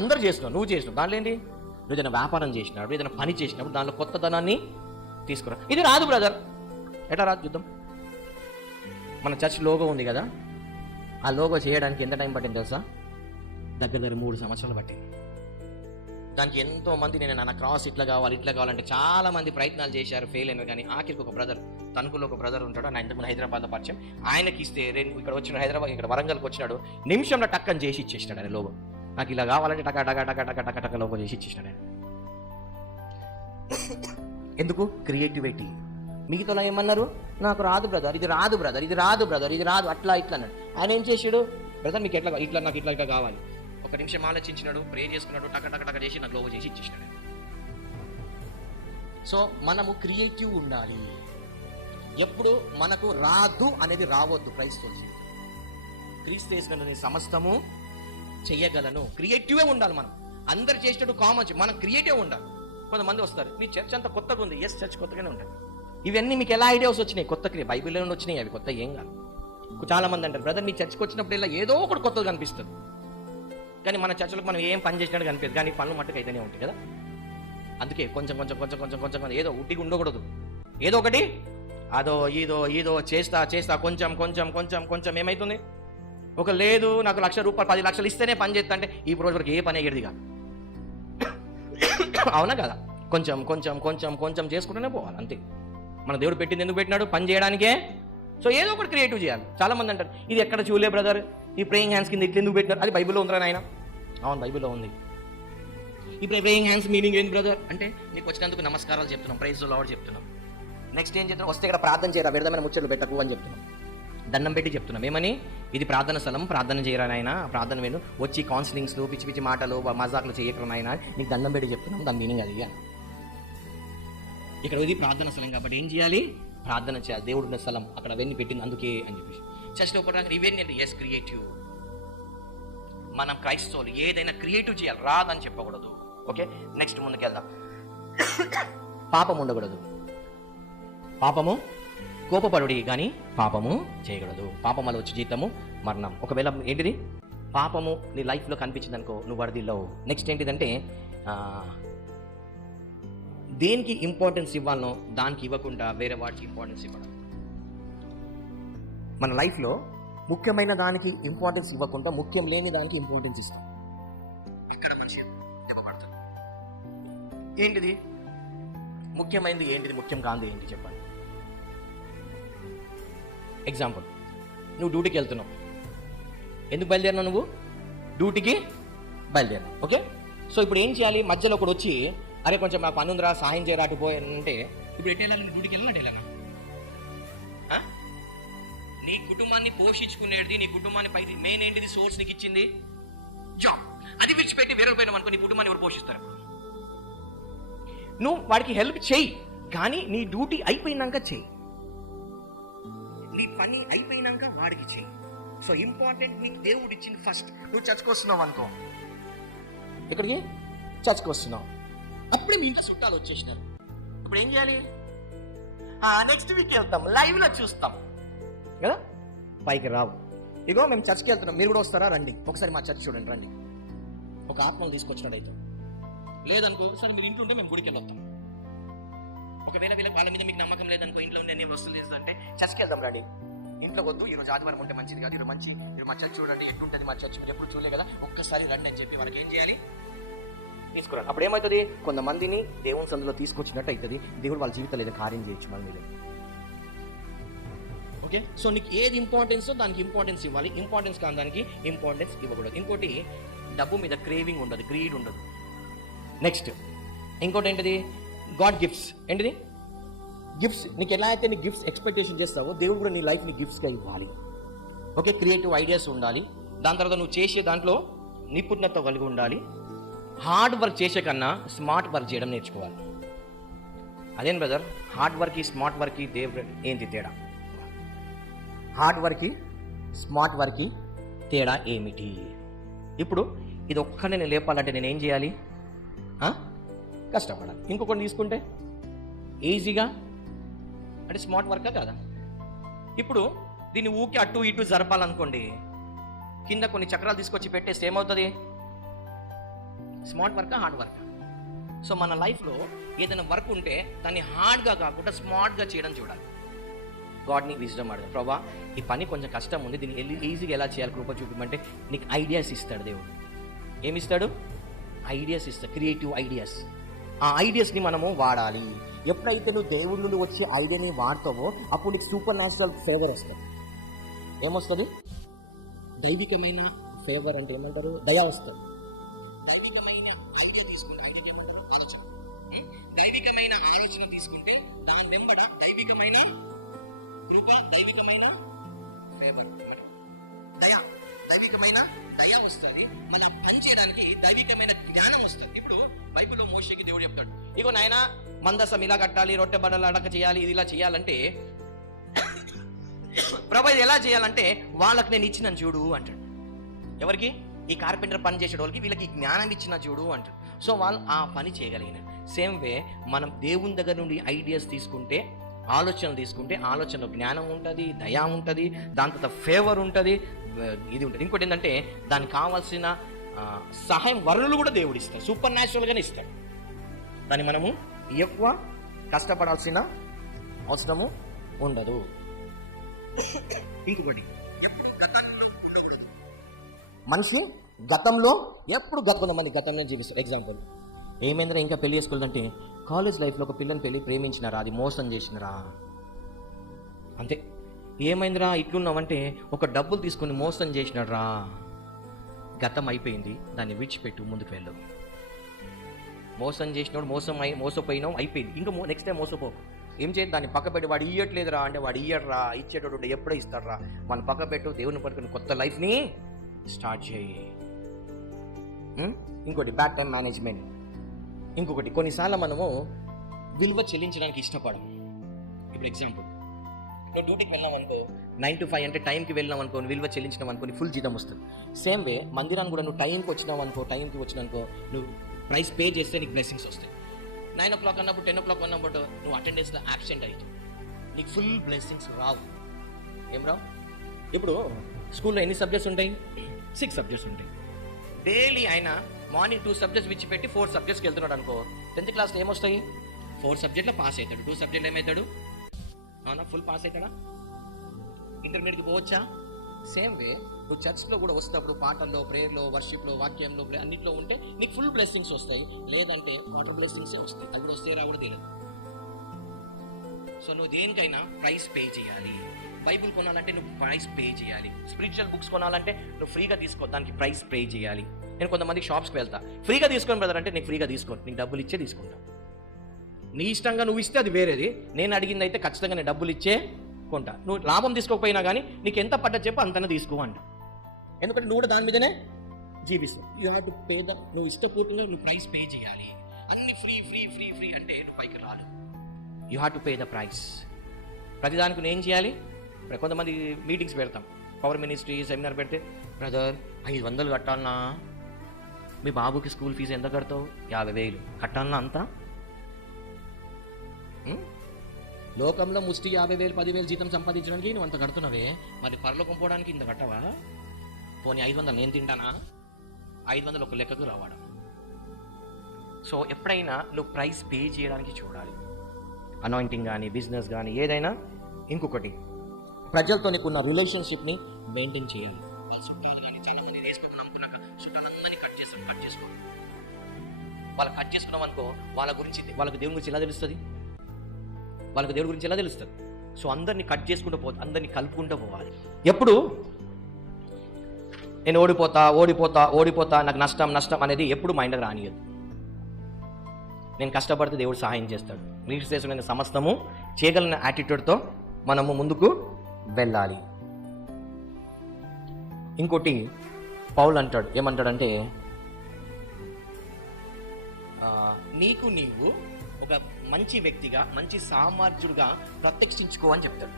అందరు చేస్తున్నావు, నువ్వు చేసినావు, దాంట్లో ఏంటి? నువ్వు ఏదైనా వ్యాపారం చేసినప్పుడు, ఏదైనా పని చేసినప్పుడు దాంట్లో కొత్తతనాన్ని తీసుకురా. ఇది రాదు బ్రదర్, ఎట్లా రాదు చూద్దాం. మన చర్చ్ లోగో ఉంది కదా, ఆ లోగో చేయడానికి ఎంత టైం పట్టింది తెలుసా? దగ్గర 3 సంవత్సరాలు పట్టింది. దానికి ఎంతో మంది నా క్రాస్ ఇట్లా కావాలంటే చాలా మంది ప్రయత్నాలు చేశారు, ఫెయిల్ అయినారు. కానీ ఆఖరికి ఒక బ్రదర్, తణుకులో ఒక బ్రదర్ ఉంటాడు, ఆయన ఇంతకుముందు హైదరాబాద్లో పరిచయం. ఆయనకి ఇస్తే ఇక్కడ వచ్చిన హైదరాబాద్, ఇక్కడ వరంగల్కి వచ్చినాడు, నిమిషంలో టక్కని చేసి ఇచ్చేసినాడు ఆయన లోగో. నాకు ఇలా కావాలంటే టక టక టక టక టక టక లోగో చేసి ఇచ్చేసినాడు ఆయన. ఎందుకు? క్రియేటివిటీ. మిగతాలో ఏమన్నారు? నాకు రాదు బ్రదర్, ఇది రాదు బ్రదర్, ఇది రాదు బ్రదర్, ఇది రాదు, అట్లా ఇట్లా అన్నాడు. ఆయన ఏం చేసాడు? బ్రదర్ మీకు ఎట్లా, ఇట్లా నాకు ఇట్లా ఇట్లా కావాలి. ఒక నిమిషం ఆలోచించినాడు, ప్రే చేసుకున్నాడు, టక టక టక చేసి నాకు లోగో చేసి ఇచ్చేసినాడు. సో మనము క్రియేటివ్ ఉండాలి. ఎప్పుడు మనకు రాదు అనేది రావద్దు. క్రీస్తు సమస్తము చెయ్యగలను. క్రియేటివే ఉండాలి. మనం అందరు చేసేటట్టు కామన్, మనం క్రియేటివ్ ఉండాలి. కొంతమంది వస్తారు, మీ చర్చ్ అంతా కొత్తగా ఉంది. ఎస్, చర్చ్ కొత్తగానే ఉంటుంది. ఇవన్నీ మీకు ఎలా ఐడియాస్ వచ్చినాయి? కొత్త బైబిల్లో వచ్చినాయి, అవి కొత్త ఏం కాదు. చాలా మంది అంటారు, బ్రదర్ నీ చర్చ్కి వచ్చినప్పుడు ఇలా ఏదో ఒకటి కొత్తగా కనిపిస్తుంది, కానీ మన చర్చలకు మనం ఏం పని చేసినట్టు కనిపిస్తుంది, కానీ పనులు మట్టుకు అయితేనే ఉంటాయి కదా. అందుకే కొంచెం కొంచెం కొంచెం కొంచెం కొంచెం ఏదో ఉట్టిగా ఉండకూడదు. ఏదో ఒకటి అదో ఈదో చేస్తా కొంచెం కొంచెం కొంచెం కొంచెం ఏమవుతుంది? ఒక లేదు నాకు ₹1,00,000 10 లక్షలు ఇస్తేనే పని చేస్తా అంటే ఈ రోజు వరకు ఏ పని అయ్యేది కాదు. అవునా కదా? కొంచెం కొంచెం కొంచెం కొంచెం చేసుకుంటూనే పోవాలి అంతే. మన దేవుడు పెట్టింది ఎందుకు పెట్టినాడు? పని చేయడానికే. సో ఏదో ఒకటి క్రియేటివ్ చేయాలి. చాలా మంది అంటారు ఇది ఎక్కడ చూలే బ్రదర్, ఈ ప్రేయింగ్ హ్యాండ్స్ కింద ఇట్లా ఎందుకు పెట్టినారు? అది బైబిల్లో ఉందిరా నాయన. అవును, బైబిల్లో ఉంది. ఇప్పుడు ప్రేయింగ్ హ్యాండ్స్ మీనింగ్ ఏంటి బ్రదర్ అంటే, నీకు వచ్చినందుకు నమస్కారాలు చెప్తున్నాం, ప్రైజ్ ద లార్డ్ చెప్తున్నాం. నెక్స్ట్ ఏం చెప్తున్నాం? వస్తే ఇక్కడ ప్రార్థన చేయరా, వ్యర్థమైన ముచ్చట్లు పెట్టకు అని చెప్తున్నాం. దండం పెట్టి చెప్తున్నాం ఏమని? ఇది ప్రార్థన స్థలం, ప్రార్థన చేయరా నాయన, ప్రార్థన వేణు, వచ్చి కౌన్సిలింగ్స్లు పిచ్చి పిచ్చి మాటలు మజాకులు చేయకరా నాయన, నీకు దండం పెట్టి చెప్తున్నాం. దాని మీనింగ్ అది. ఇక్కడ ఇది ప్రార్థన స్థలం కాబట్టి ఏం చేయాలి? ప్రార్థన చేయాలి. దేవుడు ఉన్న స్థలం అక్కడ అవన్నీ పెట్టింది అందుకే అని చెప్పేసి. చర్చలో పడడానికి ఇవన్నీ అంటే ఎస్ క్రియేటివ్. మనం క్రైస్తవులు ఏదైనా క్రియేటివ్ చేయాలి, రాదని చెప్పకూడదు. ఓకే, నెక్స్ట్ ముందుకెళ్దాం. పాపం ఉండకూడదు. పాపము కోపపడుడి కానీ పాపము చేయకూడదు. పాపం వల్ల వచ్చే జీతము మరణం. ఒకవేళ ఏంటిది పాపము నీ లైఫ్లో కనిపించింది అనుకో, నువ్వు వరదిలో. నెక్స్ట్ ఏంటిదంటే దేనికి ఇంపార్టెన్స్ ఇవ్వాలనో దానికి ఇవ్వకుండా వేరే వాటికి ఇంపార్టెన్స్ ఇవ్వడం. మన లైఫ్లో ముఖ్యమైన దానికి ఇంపార్టెన్స్ ఇవ్వకుండా ముఖ్యం లేని దానికి ఇంపార్టెన్స్ ఇస్తాం. అక్కడ మనిషి దెబ్బపడతాడు. ఏంటిది ముఖ్యమైనది, ఏంటిది ముఖ్యం కాంది ఏంటి చెప్పండి. ఎగ్జాంపుల్, నువ్వు డ్యూటీకి వెళ్తున్నావు. ఎందుకు బయలుదేరినావు? నువ్వు డ్యూటీకి బయలుదేరినావు. ఓకే, సో ఇప్పుడు ఏం చేయాలి? మధ్యలో ఒకడు వచ్చి అరే కొంచెం నాకు పని ఉందిరా, సహాయం చేయరా అటు పోయి అంటే ఇప్పుడు ఎటు వెళ్ళాలి? డ్యూటీకి వెళ్ళాలంటే వెళ్ళాను. నీ కుటుంబాన్ని పోషించుకునేది, నీ కుటుంబాన్ని పై మెయిన్ ఏంటిది? సోర్స్ నీకు ఇచ్చింది జాబ్. అది విడిచిపెట్టి వేరే పోయినాం అనుకో, నీ కుటుంబాన్ని ఎవరు పోషిస్తారు? నువ్వు వాడికి హెల్ప్ చేయి, కానీ నీ డ్యూటీ అయిపోయినాక చెయ్యి, నీ పని అయిపోయినాక వాడికి చెయ్యి. సో ఇంపార్టెంట్ నీకు దేవుడు ఇచ్చింది ఫస్ట్. నువ్వు చర్చకు వస్తున్నావు అనుకో, ఇక్కడికి చర్చకు వస్తున్నావు, అప్పుడే మీ ఇంట్లో చుట్టాలు వచ్చేసినారు. ఇప్పుడు ఏం చేయాలి? నెక్స్ట్ వీక్ వెళ్తాం, లైవ్లో చూస్తాం కదా, పైకి రావు. ఇగో మేము చర్చ్కి వెళ్తున్నాం, మీరు కూడా వస్తారా? రండి ఒకసారి మా చర్చ్ చూడండి, రండి. ఒక ఆత్మను తీసుకొచ్చినాడు అయితే. లేదనుకో, సరే మీరు ఇంట్లో ఉంటే మేము గుడికి వెళ్ళొస్తాం. ఒకవేళ వాళ్ళ మీద మీకు నమ్మకం లేదనుకో, ఇంట్లో ఉండే నేను వస్తువులు చేస్తుంటే చర్చ్కి వెళ్దాం రండి. ఇంట్లో వద్దు, ఈరోజు ఆదివారం ఉంటే మంచిది కాదు, మీరు మా చర్చ్ చూడండి, ఎట్లుంటుంది మా చర్చ్, మీరు ఎప్పుడు చూడలే కదా, ఒక్కసారి రండి అని చెప్పి వాళ్ళకి ఏం చేయాలి? తీసుకురండి. అప్పుడు ఏమవుతుంది? కొంతమందిని దేవుని సందులో తీసుకొచ్చినట్టు అవుతుంది. దేవుడు వాళ్ళ జీవితంలో ఏదో కార్యం చేయొచ్చు మన మీద. ఓకే, సో నీకు ఏది ఇంపార్టెన్స్ దానికి ఇంపార్టెన్స్ ఇవ్వాలి, ఇంపార్టెన్స్ కాని దానికి ఇంపార్టెన్స్ ఇవ్వకూడదు. ఇంకోటి, డబ్బు మీద క్రేవింగ్ ఉండదు, గ్రీడ్ ఉండదు. నెక్స్ట్ ఇంకోటి ఏంటిది? God gifts. ఏంటిది? గిఫ్ట్స్. నీకు ఎలా అయితే నీ గిఫ్ట్స్ ఎక్స్పెక్టేషన్ చేస్తావో, దేవుడు కూడా నీ లైఫ్ని గిఫ్ట్స్గా ఇవ్వాలి. ఓకే, క్రియేటివ్ ఐడియాస్ ఉండాలి. దాని తర్వాత నువ్వు చేసే దాంట్లో నిపుణత కలిగి ఉండాలి. హార్డ్ వర్క్ చేసే కన్నా స్మార్ట్ వర్క్ చేయడం నేర్చుకోవాలి. అదేం బ్రదర్, హార్డ్ వర్క్కి స్మార్ట్ వర్క్కి దేవుడు ఏంటి తేడా? హార్డ్ వర్క్కి స్మార్ట్ వర్క్కి తేడా ఏమిటి? ఇప్పుడు ఇది ఒక్కనే నేను లేపాలంటే నేను ఏం చేయాలి? కష్టపడాలి. ఇంకొకటి తీసుకుంటే ఈజీగా అంటే స్మార్ట్ వర్కా కాదా? ఇప్పుడు దీన్ని ఊకి అటు ఇటు జరపాలనుకోండి, కింద కొన్ని చక్రాలు తీసుకొచ్చి పెట్టేస్తే ఏమవుతుంది? స్మార్ట్ వర్కా హార్డ్ వర్కా? సో మన లైఫ్లో ఏదైనా వర్క్ ఉంటే దాన్ని హార్డ్గా కాకుండా స్మార్ట్గా చేయడం చూడాలి. గాడ్ని విజ్డమ్ అడగదు, ప్రభా ఈ పని కొంచెం కష్టం ఉంది, దీన్ని ఈజీగా ఎలా చేయాలి కృప చూపమంటే నీకు ఐడియాస్ ఇస్తాడు దేవుడు. ఏమిస్తాడు? ఐడియాస్ ఇస్తాడు, క్రియేటివ్ ఐడియాస్. ఆ ఐడియాస్ని మనము వాడాలి. ఎప్పుడైతే నువ్వు దేవుడి నుండి వచ్చే ఐడియాని వాడతావో అప్పుడు నీకు సూపర్ న్యాచురల్ ఫేవర్ వస్తుంది. ఏమొస్తుంది? దైవికమైన ఫేవర్ అంటే ఏమంటారు? దయ వస్తుంది. దైవికమైన ఐడియా తీసుకుంటే, ఐడియా ఏమంటారు? ఆలోచన. దైవికమైన ఆలోచన తీసుకుంటే దాని వెంబడ దైవికమైన కృప, దైవికమైన ఫేవర్, దయ, దైవికమైన దయ వస్తుంది. మన పని చేయడానికి దైవికమైన జ్ఞానం వస్తుంది. ఇప్పుడు బైబిల్లో మోషేకి దేవుడు చెప్తాడు, ఇగో నాయన మందసం ఇలా కట్టాలి, రొట్టె బడలు అడక చేయాలి, ఇది ఇలా చేయాలంటే ప్రభు ఇది ఎలా చేయాలంటే వాళ్ళకి నేను ఇచ్చిన చూడు అంటాడు. ఎవరికి? ఈ కార్పెంటర్ పని చేసే వాళ్ళకి, వీళ్ళకి జ్ఞానం ఇచ్చిన చూడు అంటాడు. సో వాళ్ళు ఆ పని చేయగలిగినారు. సేమ్ వే మనం దేవుని దగ్గర నుండి ఐడియాస్ తీసుకుంటే, ఆలోచనలు తీసుకుంటే, ఆలోచనలో జ్ఞానం ఉంటుంది, దయ ఉంటుంది, దాని తర్వాత ఫేవర్ ఉంటుంది, ఇది ఉంటుంది. ఇంకోటి ఏంటంటే దానికి కావాల్సిన సహాయం వరుణులు కూడా దేవుడు ఇస్తాడు, సూపర్ న్యాచురల్గానే ఇస్తాడు. దాన్ని మనము ఎక్కువ కష్టపడాల్సిన అవసరము ఉండదు. ఇంకొకటి, మనిషి గతంలో ఎప్పుడు కొంతమంది గతంలో జీవిస్తారు. ఎగ్జాంపుల్ ఏమైందిరా ఇంకా పెళ్లి చేసుకోలేదంటే కాలేజ్ లైఫ్లో ఒక పిల్లని ప్రేమించినారా, అది మోసం చేసినరా, అంతే. ఏమైందిరా ఇట్లున్నావంటే ఒక డబ్బులు తీసుకొని మోసం చేసినారా, గతం అయిపోయింది, దాన్ని విడిచిపెట్టు, ముందుకు వెళ్ళు. మోసం చేసినోడు మోసపోయినావు, అయిపోయింది. ఇంకా నెక్స్ట్ టైం మోసపోకు. ఏం చేయాలి, దాన్ని పక్క పెట్టి, వాడు ఇయ్యట్లేదురా అంటే వాడు ఇయ్యడరా, ఇచ్చేటోడు ఎప్పుడో ఇస్తాడరా, మన పక్క పెట్టు, దేవుని పట్టుకుని కొత్త లైఫ్ని స్టార్ట్ చేయి. ఇంకోటి బ్యాడ్ టైం మేనేజ్మెంట్. ఇంకొకటి, కొన్నిసార్లు మనము విలువ చెల్లించడానికి ఇష్టపడం. ఇప్పుడు ఎగ్జాంపుల్, నువ్వు డ్యూటీకి వెళ్ళాం అనుకో, 9 to 5 అంటే టైంకి వెళ్ళాం అనుకో, విలువ చెల్లించినాం అనుకో, ఫుల్ జీతం వస్తుంది. సేమ్ వే మందిరాన్ని కూడా నువ్వు టైంకి వచ్చినావు అనుకో, టైంకి వచ్చినానుకో, నువ్వు ప్రైస్ పే చేస్తే నీకు బ్లెస్సింగ్స్ వస్తాయి. 9 o'clock అన్నప్పుడు 10 o'clock అన్నప్పుడు నువ్వు అటెండెన్స్లో యాబ్సెంట్ అయితే నీకు ఫుల్ బ్లెస్సింగ్స్ రావు. ఏం రావు? ఇప్పుడు స్కూల్లో ఎన్ని సబ్జెక్ట్స్ ఉంటాయి? 6 సబ్జెక్ట్స్ ఉంటాయి. డైలీ ఆయన మార్నింగ్ 2 సబ్జెక్ట్స్ విడిచిపెట్టి 4 సబ్జెక్ట్స్కి వెళ్తున్నాడు అనుకో, 10th క్లాస్లో ఏమొస్తాయి? 4 సబ్జెక్ట్లో పాస్ అవుతాడు, 2 సబ్జెక్ట్లో ఏమవుతాడు? అవునా, ఫుల్ పాస్ అవుతాడా? ఇంటర్మీడియట్కి పోవచ్చా? సేమ్ వే నువ్వు చర్చ్లో కూడా వస్తున్నప్పుడు పాటల్లో, ప్రేయర్లో, వర్షిప్లో, వాక్యంలో, అన్నింటిలో ఉంటే నీకు ఫుల్ బ్లెస్సింగ్స్ వస్తాయి. లేదంటే వాటర్ బ్లెస్సింగ్సే వస్తాయి. అది కూడా వస్తే రావడం తెలియదు. సో నువ్వు దేనికైనా ప్రైస్ పే చేయాలి. బైబిల్ కొనాలంటే నువ్వు ప్రైస్ పే చేయాలి. స్పిరిచువల్ బుక్స్ కొనాలంటే నువ్వు ఫ్రీగా తీసుకో, దానికి ప్రైస్ పే చేయాలి. నేను కొంతమంది షాప్స్కి వెళ్తా, ఫ్రీగా తీసుకొని బ్రదర్ అంటే నీకు ఫ్రీగా తీసుకో, నీకు డబ్బులు ఇచ్చే తీసుకుంటా. నీ ఇష్టంగా నువ్వు ఇస్తే అది వేరేది, నేను అడిగింది అయితే ఖచ్చితంగా నేను డబ్బులు ఇచ్చే కొంటా. నువ్వు లాభం తీసుకోకపోయినా కానీ నీకు ఎంత పడ్డ చెప్పు అంతనే తీసుకో అంట. ఎందుకంటే నువ్వు కూడా దాని మీదనే జీవిస్తావు. యూ హ్యావ్ టు పే నువ్వు ఇష్టపూర్తిగా నువ్వు ప్రైస్ పే చేయాలి. అన్ని ఫ్రీ ఫ్రీ ఫ్రీ ఫ్రీ అంటే నువ్వు పైకి రాదు. You have to pay the price. ప్రతిదానికి నువ్వు ఏం చేయాలి? కొంతమంది మీటింగ్స్ పెడతాం, పవర్ మినిస్ట్రీ సెమినార్ పెడితే, బ్రదర్ 500 కట్టాలన్నా, మీ బాబుకి స్కూల్ ఫీజు ఎంత కడతావు? 50,000 కట్టాలన్నా అంతా? లోకంలో ముష్టి 50,000 10,000 జీతం సంపాదించడానికి నువ్వు అంత కడుతున్నావే, మరి పరలోకం పోవడానికి ఇంత కట్టవా? పోనీ 500 నేను తింటానా? 500 ఒక లెక్కకు రావడం. సో ఎప్పుడైనా నువ్వు ప్రైస్ పే చేయడానికి చూడాలి. అనాయింటింగ్ కానీ, బిజినెస్ కానీ, ఏదైనా. ఇంకొకటి, ప్రజలతో నీకున్న రిలేషన్షిప్ని మెయింటైన్ చేయాలి. చుట్టాలు కానీ చాలా మంది వేసుకుని నమ్ముకున్నాక చుట్టాలందరినీ కట్ చేసుకో. వాళ్ళు కట్ చేసుకున్నాం అనుకో, వాళ్ళకి దేవుని గురించి ఎలా తెలుస్తుంది? వాళ్ళకి దేవుడి గురించి ఎలా తెలుస్తుంది? సో అందరినీ కట్ చేసుకుంటూ అందరినీ కలుపుకుంటూ పోవాలి. ఎప్పుడు నేను ఓడిపోతా నాకు నష్టం అనేది ఎప్పుడు మైండ్కి రానియదు. నేను కష్టపడితే దేవుడు సహాయం చేస్తాడు. నీటి చేసిన సమస్తము చేయగలిగిన యాటిట్యూడ్తో మనము ముందుకు వెళ్ళాలి. ఇంకోటి పౌలు అంటాడు, ఏమంటాడంటే, నీకు నీవు ఒక మంచి వ్యక్తిగా, మంచి సామర్థ్యుడిగా ప్రత్యక్షించుకో అని చెప్తాడు.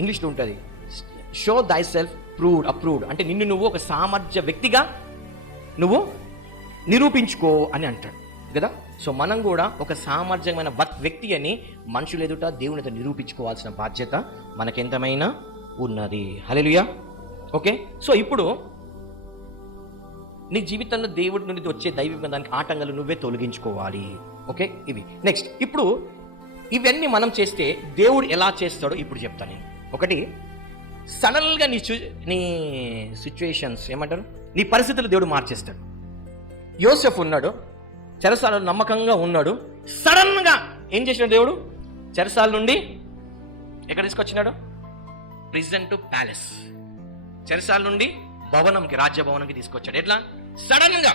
ఇంగ్లీష్లో ఉంటుంది, షో దై సెల్ఫ్ అప్రూవ్డ్ అంటే నిన్ను నువ్వు ఒక సామర్థ్య వ్యక్తిగా నువ్వు నిరూపించుకో అని అంటాడు కదా. సో మనం కూడా ఒక సామర్థ్యమైన వ్యక్తి అని మనుషులు ఎదుట, దేవుని ఎదుట నిరూపించుకోవాల్సిన బాధ్యత మనకెంతమైనా ఉన్నది. హల్లెలూయా. ఓకే, సో ఇప్పుడు నీ జీవితంలో దేవుడి నుండి వచ్చే దైవిక దానికి ఆటంకాలు నువ్వే తొలగించుకోవాలి. ఓకే, ఇవి నెక్స్ట్. ఇప్పుడు ఇవన్నీ మనం చేస్తే దేవుడు ఎలా చేస్తాడో ఇప్పుడు చెప్తాను నేను. ఒకటి, సడన్గా నీ సిచ్యువేషన్స్ ఏమంటారు, నీ పరిస్థితులు దేవుడు మార్చేస్తాడు. యోసెఫ్ ఉన్నాడు, చెరసాలలో నమ్మకంగా ఉన్నాడు. సడన్గా ఏం చేసినాడు దేవుడు? చెరసాల నుండి ఎక్కడ తీసుకొచ్చినాడు? Prison to palace. చెరసాల నుండి భవనంకి, రాజ్యభవనంకి తీసుకొచ్చాడు. ఎట్లా? సడన్గా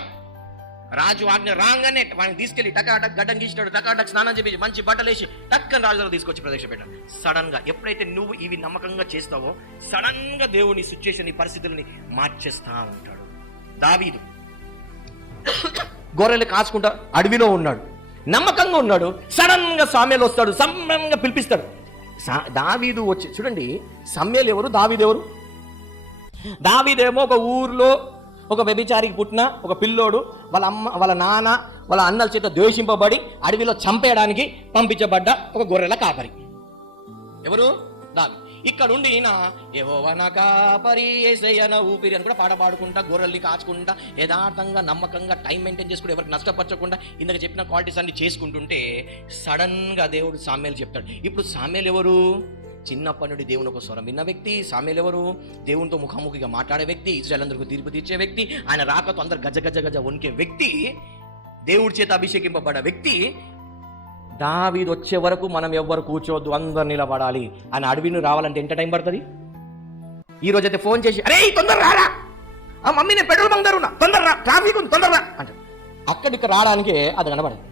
రాజు ఆజ్ఞ రాగానే వాడిని తీసుకెళ్లి టకాటక్ గడ్డం గీసినాడు, టకాటక్ స్నానం చేసి మంచి బట్టలు వేసి టక్కని రాజులో తీసుకొచ్చి ప్రవేశపెట్టాడు. సడన్గా ఎప్పుడైతే నువ్వు ఇవి నమ్మకంగా చేస్తావో సడన్గా దేవుని సిచ్యువేషన్, ఈ పరిస్థితులని మార్చేస్తా ఉంటాడు. దావీదు గొర్రెలు కాచుకుంటా అడవిలో ఉన్నాడు, నమ్మకంగా ఉన్నాడు. సడన్గా సామ్యేలు వస్తాడు, సడన్గా పిలిపిస్తాడు. దావీదు వచ్చి చూడండి, సామ్యేలు ఎవరు, దావీదు ఎవరు? దావీదేమో ఒక ఊర్లో ఒక వ్యభిచారికి పుట్టిన ఒక పిల్లోడు, వాళ్ళ అమ్మ, వాళ్ళ నాన్న, వాళ్ళ అన్నల చేత ద్వేషింపబడి అడవిలో చంపేయడానికి పంపించబడ్డ ఒక గొర్రెల కాపరి. ఎవరు? దావీదు. ఇక్కడ ఉండి ఈయన యెహోవా నా కాపరి యేసయ్య నా ఊపిరి అని కూడా పాట పాడుకుంటా, గొర్రెల్ని కాచుకుంటా, యథార్థంగా నమ్మకంగా టైం మెయింటైన్ చేసుకుంటూ, ఎవరికి నష్టపరచకుండా ఇందాక చెప్పిన క్వాలిటీస్ అన్ని చేసుకుంటుంటే సడన్గా దేవుడు సామ్యేలు చెప్తాడు. ఇప్పుడు సామ్యేలు ఎవరు? చిన్నప్పటి నుండి దేవుని ఒక స్వరం విన్న వ్యక్తి. సామ్యేలు ఎవరు? దేవునితో ముఖాముఖిగా మాట్లాడే వ్యక్తి, ఇశ్రాయేలు అందరికీ తీర్పు తీర్చే వ్యక్తి, ఆయన రాకతో అందరు గజ గజ గజ వణికే వ్యక్తి, దేవుడి చేత అభిషేకింపబడ్డ వ్యక్తి. దావీదు వచ్చే వరకు మనం ఎవ్వరు కూర్చోవద్దు, అందరు నిలబడాలి అని అడవిని రావాలంటే ఎంత టైం పడుతుంది? ఈ రోజు అయితే ఫోన్ చేసి అరే తొందర రారా, ఆ మమ్మీ నేను పెట్రోల్ బంక్ ఉన్నా, తొందర రా, ట్రాఫిక్ ఉంది, తొందర రా అంటే అక్కడికి రావడానికి అది కనబడదు.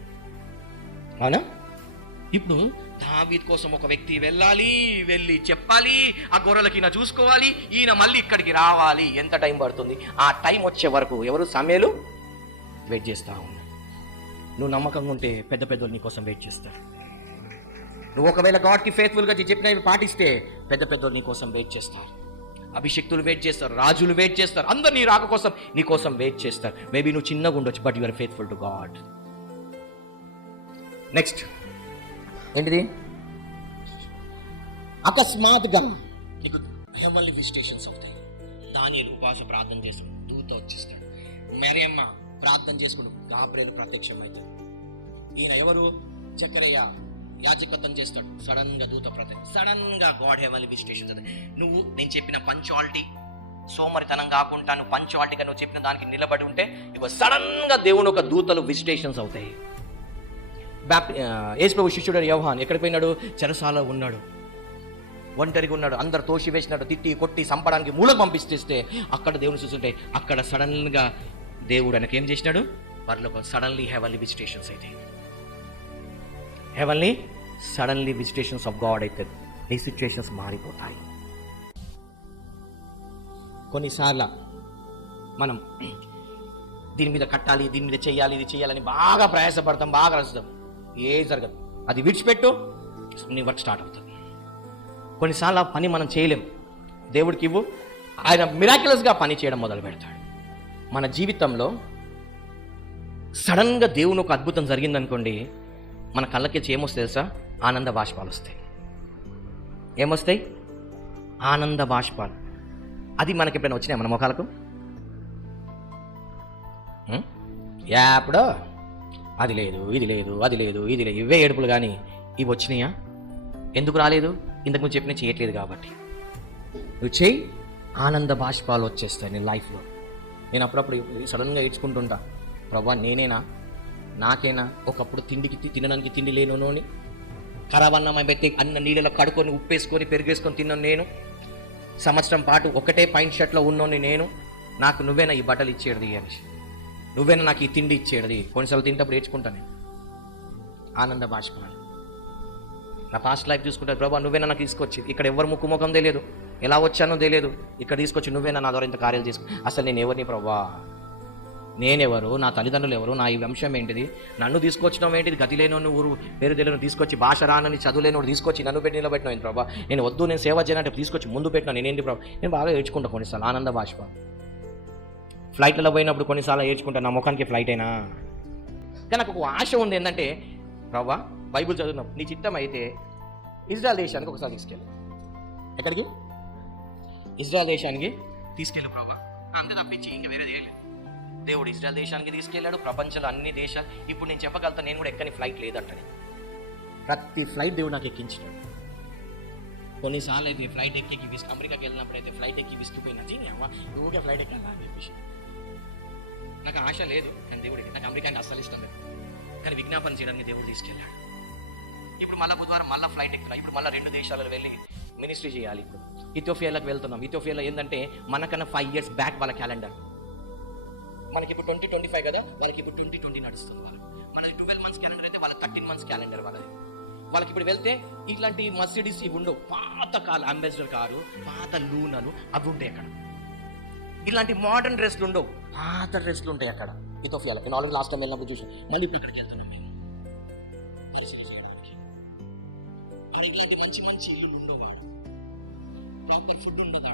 అవునా? ఇప్పుడు దావీదు కోసం ఒక వ్యక్తి వెళ్ళి చెప్పాలి, ఆ గొర్రెలకి ఈయన చూసుకోవాలి, ఈయన మళ్ళీ ఇక్కడికి రావాలి. ఎంత టైం పడుతుంది? ఆ టైం వచ్చే వరకు ఎవరు సమయాలు వెయిట్ చేస్తా ఉన్నారు. నువ్వు నమ్మకంగా ఉంటే పెద్ద పెద్దలు నీ కోసం వెయిట్ చేస్తారు. నువ్వు ఒకవేళ గాడ్కి ఫెయిత్ఫుల్గా చెప్పినవి పాటిస్తే పెద్ద పెద్దలు నీ కోసం వెయిట్ చేస్తారు. అభిషక్తులు వెయిట్ చేస్తారు, రాజులు వెయిట్ చేస్తారు, అందరు నీ రాక కోసం నీ కోసం వెయిట్ చేస్తారు. మేబీ నువ్వు చిన్నగా ఉండొచ్చు, but you are faithful to God. Next ఏంటిది? అకస్మాత్తుగా నీకు హెవెన్లీ విజిటేషన్స్ అవుతాయి. దానియేలు ఉపవాస ప్రార్థన చేసుకుని దూత వచ్చేస్తాడు. మరియమ్మ ప్రార్థన చేసుకుని గాబ్రియలు ప్రత్యక్షం అవుతాడు. ఈయన ఎవరు? జకరియా యాజకత్వం చేస్తాడు. సడన్ గా దూత ప్రత్యక్షం, సడన్ గా గాడ్ హెవెన్లీ విజిటేషన్స్ అవుతాయి. నువ్వు నేను చెప్పిన పంచువాలిటీ, సోమరితనం కాకుండా నువ్వు పంచువాలిటీగా నువ్వు చెప్పిన దానికి నిలబడి ఉంటే ఇక సడన్ గా దేవుని ఒక దూతలు విజిటేషన్స్ అవుతాయి. యేసు ప్రభు శిష్యుడు యోహాన్ ఎక్కడికి పోయినాడు? చెరసాల ఉన్నాడు, ఒంటరిగా ఉన్నాడు, అందరు తోసి వేసినాడు, తిట్టి కొట్టి చంపడానికి మూలకు పంపిస్తే అక్కడ దేవుని చూస్తుంటే అక్కడ సడన్ గా దేవుడు ఆయనకి ఏం చేసినాడు? పరలోకం సడన్లీ హెవెన్లీ విజిటేషన్స్ అయితే, హెవెన్లీ సడన్లీ విజిటేషన్స్ ఆఫ్ గాడ్ అయితే ఈ సిచ్యువేషన్స్ మారిపోతాయి. కొన్నిసార్లు మనం దీని మీద కట్టాలి, దీని మీద చేయాలి, ఇది చేయాలని బాగా ప్రయాసపడతాం, బాగా రాస్తాం, ఏ జరగదు. అది విడిచిపెట్టు, నీ వర్క్ స్టార్ట్ అవుతుంది. కొన్నిసార్లు ఆ పని మనం చేయలేం, దేవుడికి ఇవ్వు, ఆయన మిరాక్యులస్గా పని చేయడం మొదలు పెడతాడు. మన జీవితంలో సడన్గా దేవుని ఒక అద్భుతం జరిగిందనుకోండి, మన కళ్ళకి ఏమొస్తాయి తెలుసా? ఆనంద బాష్పాలు వస్తాయి. ఏమొస్తాయి? ఆనంద బాష్పాలు. అది మనకి ఎప్పుడైనా వచ్చినాయి మన ముఖాలకు? ఎప్పుడో అది లేదు, ఇది లేదు, అది లేదు, ఇది లేదు, ఇవే ఏడుపులు. కానీ ఇవి వచ్చినాయా? ఎందుకు రాలేదు? ఇంతకుముందు చెప్పిన చేయట్లేదు కాబట్టి. నువ్వు చెయ్యి, ఆనంద బాష్పాలు వచ్చేస్తాయి నీ లైఫ్లో. నేను అప్పుడప్పుడు సడన్గా ఏడ్చుకుంటుంటా, ప్రభా నేనేనా, నాకేనా ఒకప్పుడు తినడానికి తిండి లేను అని ఖరాబ్ అన్నం పెట్టి అన్న నీళ్ళలో కడుక్కొని ఉప్పేసుకొని పెరిగేసుకొని తిన్నాను నేను. సంవత్సరం పాటు ఒకటే పాయింట్ షర్ట్లో ఉన్నోని నేను. నాకు నువ్వేనా ఈ బట్టలు ఇచ్చేది అని, నువ్వేనా నాకు ఈ తిండి ఇచ్చేది. కొన్నిసార్లు తింటప్పుడు ఏడ్చుకుంటాను, ఆనంద బాష్పాలు. నా పాస్ట్ లైఫ్ చూసుకుంటారు, ప్రభా నువ్వేనా నాకు తీసుకొచ్చి, ఇక్కడ ఎవరు ముఖం తెలియదు, ఎలా వచ్చానో తెలియదు, ఇక్కడ తీసుకొచ్చి నువ్వేనా నా ద్వారా ఇంత కార్యాలు చేసుకో. అసలు నేను ఎవరిని ప్రభా? నేనెవరు? నా తల్లిదండ్రులు ఎవరు? నా ఈ వంశం ఏంటిది? నన్ను తీసుకొచ్చినావు ఏంటిది? గతి లేనోను, ఊరు పేరు తెలియను తీసుకొచ్చి, భాష రానని చదువులేనోడు తీసుకొచ్చి నన్ను పెట్టి నిలబెట్టినావు ఏంటి ప్రభా? నేను వద్దు, నేను సేవ చేయనంటే తీసుకొచ్చి ముందు పెట్టినా నేనేంటి ప్రభా? నేను బాగా ఏడ్చుకుంటా కొన్నిసార్లు, ఆనంద బాష్ప. ఫ్లైట్లలో పోయినప్పుడు కొన్నిసార్లు ఏడ్చుకుంటా, నా ముఖానికి ఫ్లైట్ అయినా. కానీ నాకు ఒక ఆశ ఉంది, ఏంటంటే ప్రభా బైబుల్ చదువుతున్నావు, నీ చిత్తం అయితే ఇజ్రాయెల్ దేశానికి ఒకసారి తీసుకెళ్ళు. ఎక్కడికి? ఇజ్రాయెల్ దేశానికి తీసుకెళ్ళు ప్రభా, అంతే తప్పించి ఇంకా వేరే చేయలేదు. దేవుడు ఇజ్రాయెల్ దేశానికి తీసుకెళ్ళాడు, ప్రపంచంలో అన్ని దేశాలు. ఇప్పుడు నేను చెప్పగలుగుతా, నేను కూడా ఎక్కని ఫ్లైట్ లేదంటని. ప్రతి ఫ్లైట్ దేవుడు నాకు ఎక్కించినాడు. కొన్నిసార్లు అయితే ఫ్లైట్ ఎక్కి అమెరికాకి వెళ్ళినప్పుడు అయితే ఫ్లైట్ ఎక్కి విసిగిపోయినా, ఊరికే ఫ్లైట్ ఎక్కాలా అని చెప్పేసి నాకు ఆశ లేదు. కానీ దేవుడికి, నాకు అమెరికా అంటే అస్సలు ఇష్టం లేదు, కానీ విజ్ఞాపన చేయడానికి దేవుడు తీసుకెళ్ళాడు. ఇప్పుడు మళ్ళీ బుధవారం మళ్ళీ ఫ్లైట్ ఎక్కుతున్నా. ఇప్పుడు మళ్ళీ 2 దేశాలలో వెళ్ళి మినిస్ట్రీ చేయాలి. ఇప్పుడు ఇథియోపియాలోకి వెళ్తున్నాం. ఇథియోపియాలో ఏంటంటే మనకన్నా 5 years బ్యాక్ వాళ్ళ క్యాలెండర్. మనకి ఇప్పుడు 2025 కదా, వాళ్ళకి ఇప్పుడు 2020 నడుస్తుంది. మనది 12 months క్యాలెండర్ అయితే వాళ్ళ 13 months క్యాలెండర్ వాళ్ళది. వాళ్ళకి ఇప్పుడు వెళ్తే ఇట్లాంటి మర్సిడీస్ ఇవి ఉండవు, పాత కాల అంబాసిడర్ కారు, పాత లూనలు అవి ఉంటాయి అక్కడ. ఇలాంటి మోడర్న్ డ్రెస్లు ఉండవు, పాత డ్రెస్లు ఉంటాయి అక్కడ ఇథియోపియాలో. నేను ఆల్రెడీ లాస్ట్ టైం వెళ్ళినప్పుడు చూసాను. మళ్ళీ ఇప్పుడు అక్కడికి వెళ్తున్నాం మేము పరిశీలన చేయడానికి. ఇట్లాంటి మంచి మంచి ఇల్లు ఉండవు, వాడు ప్రాపర్ ఫుడ్ ఉండదు.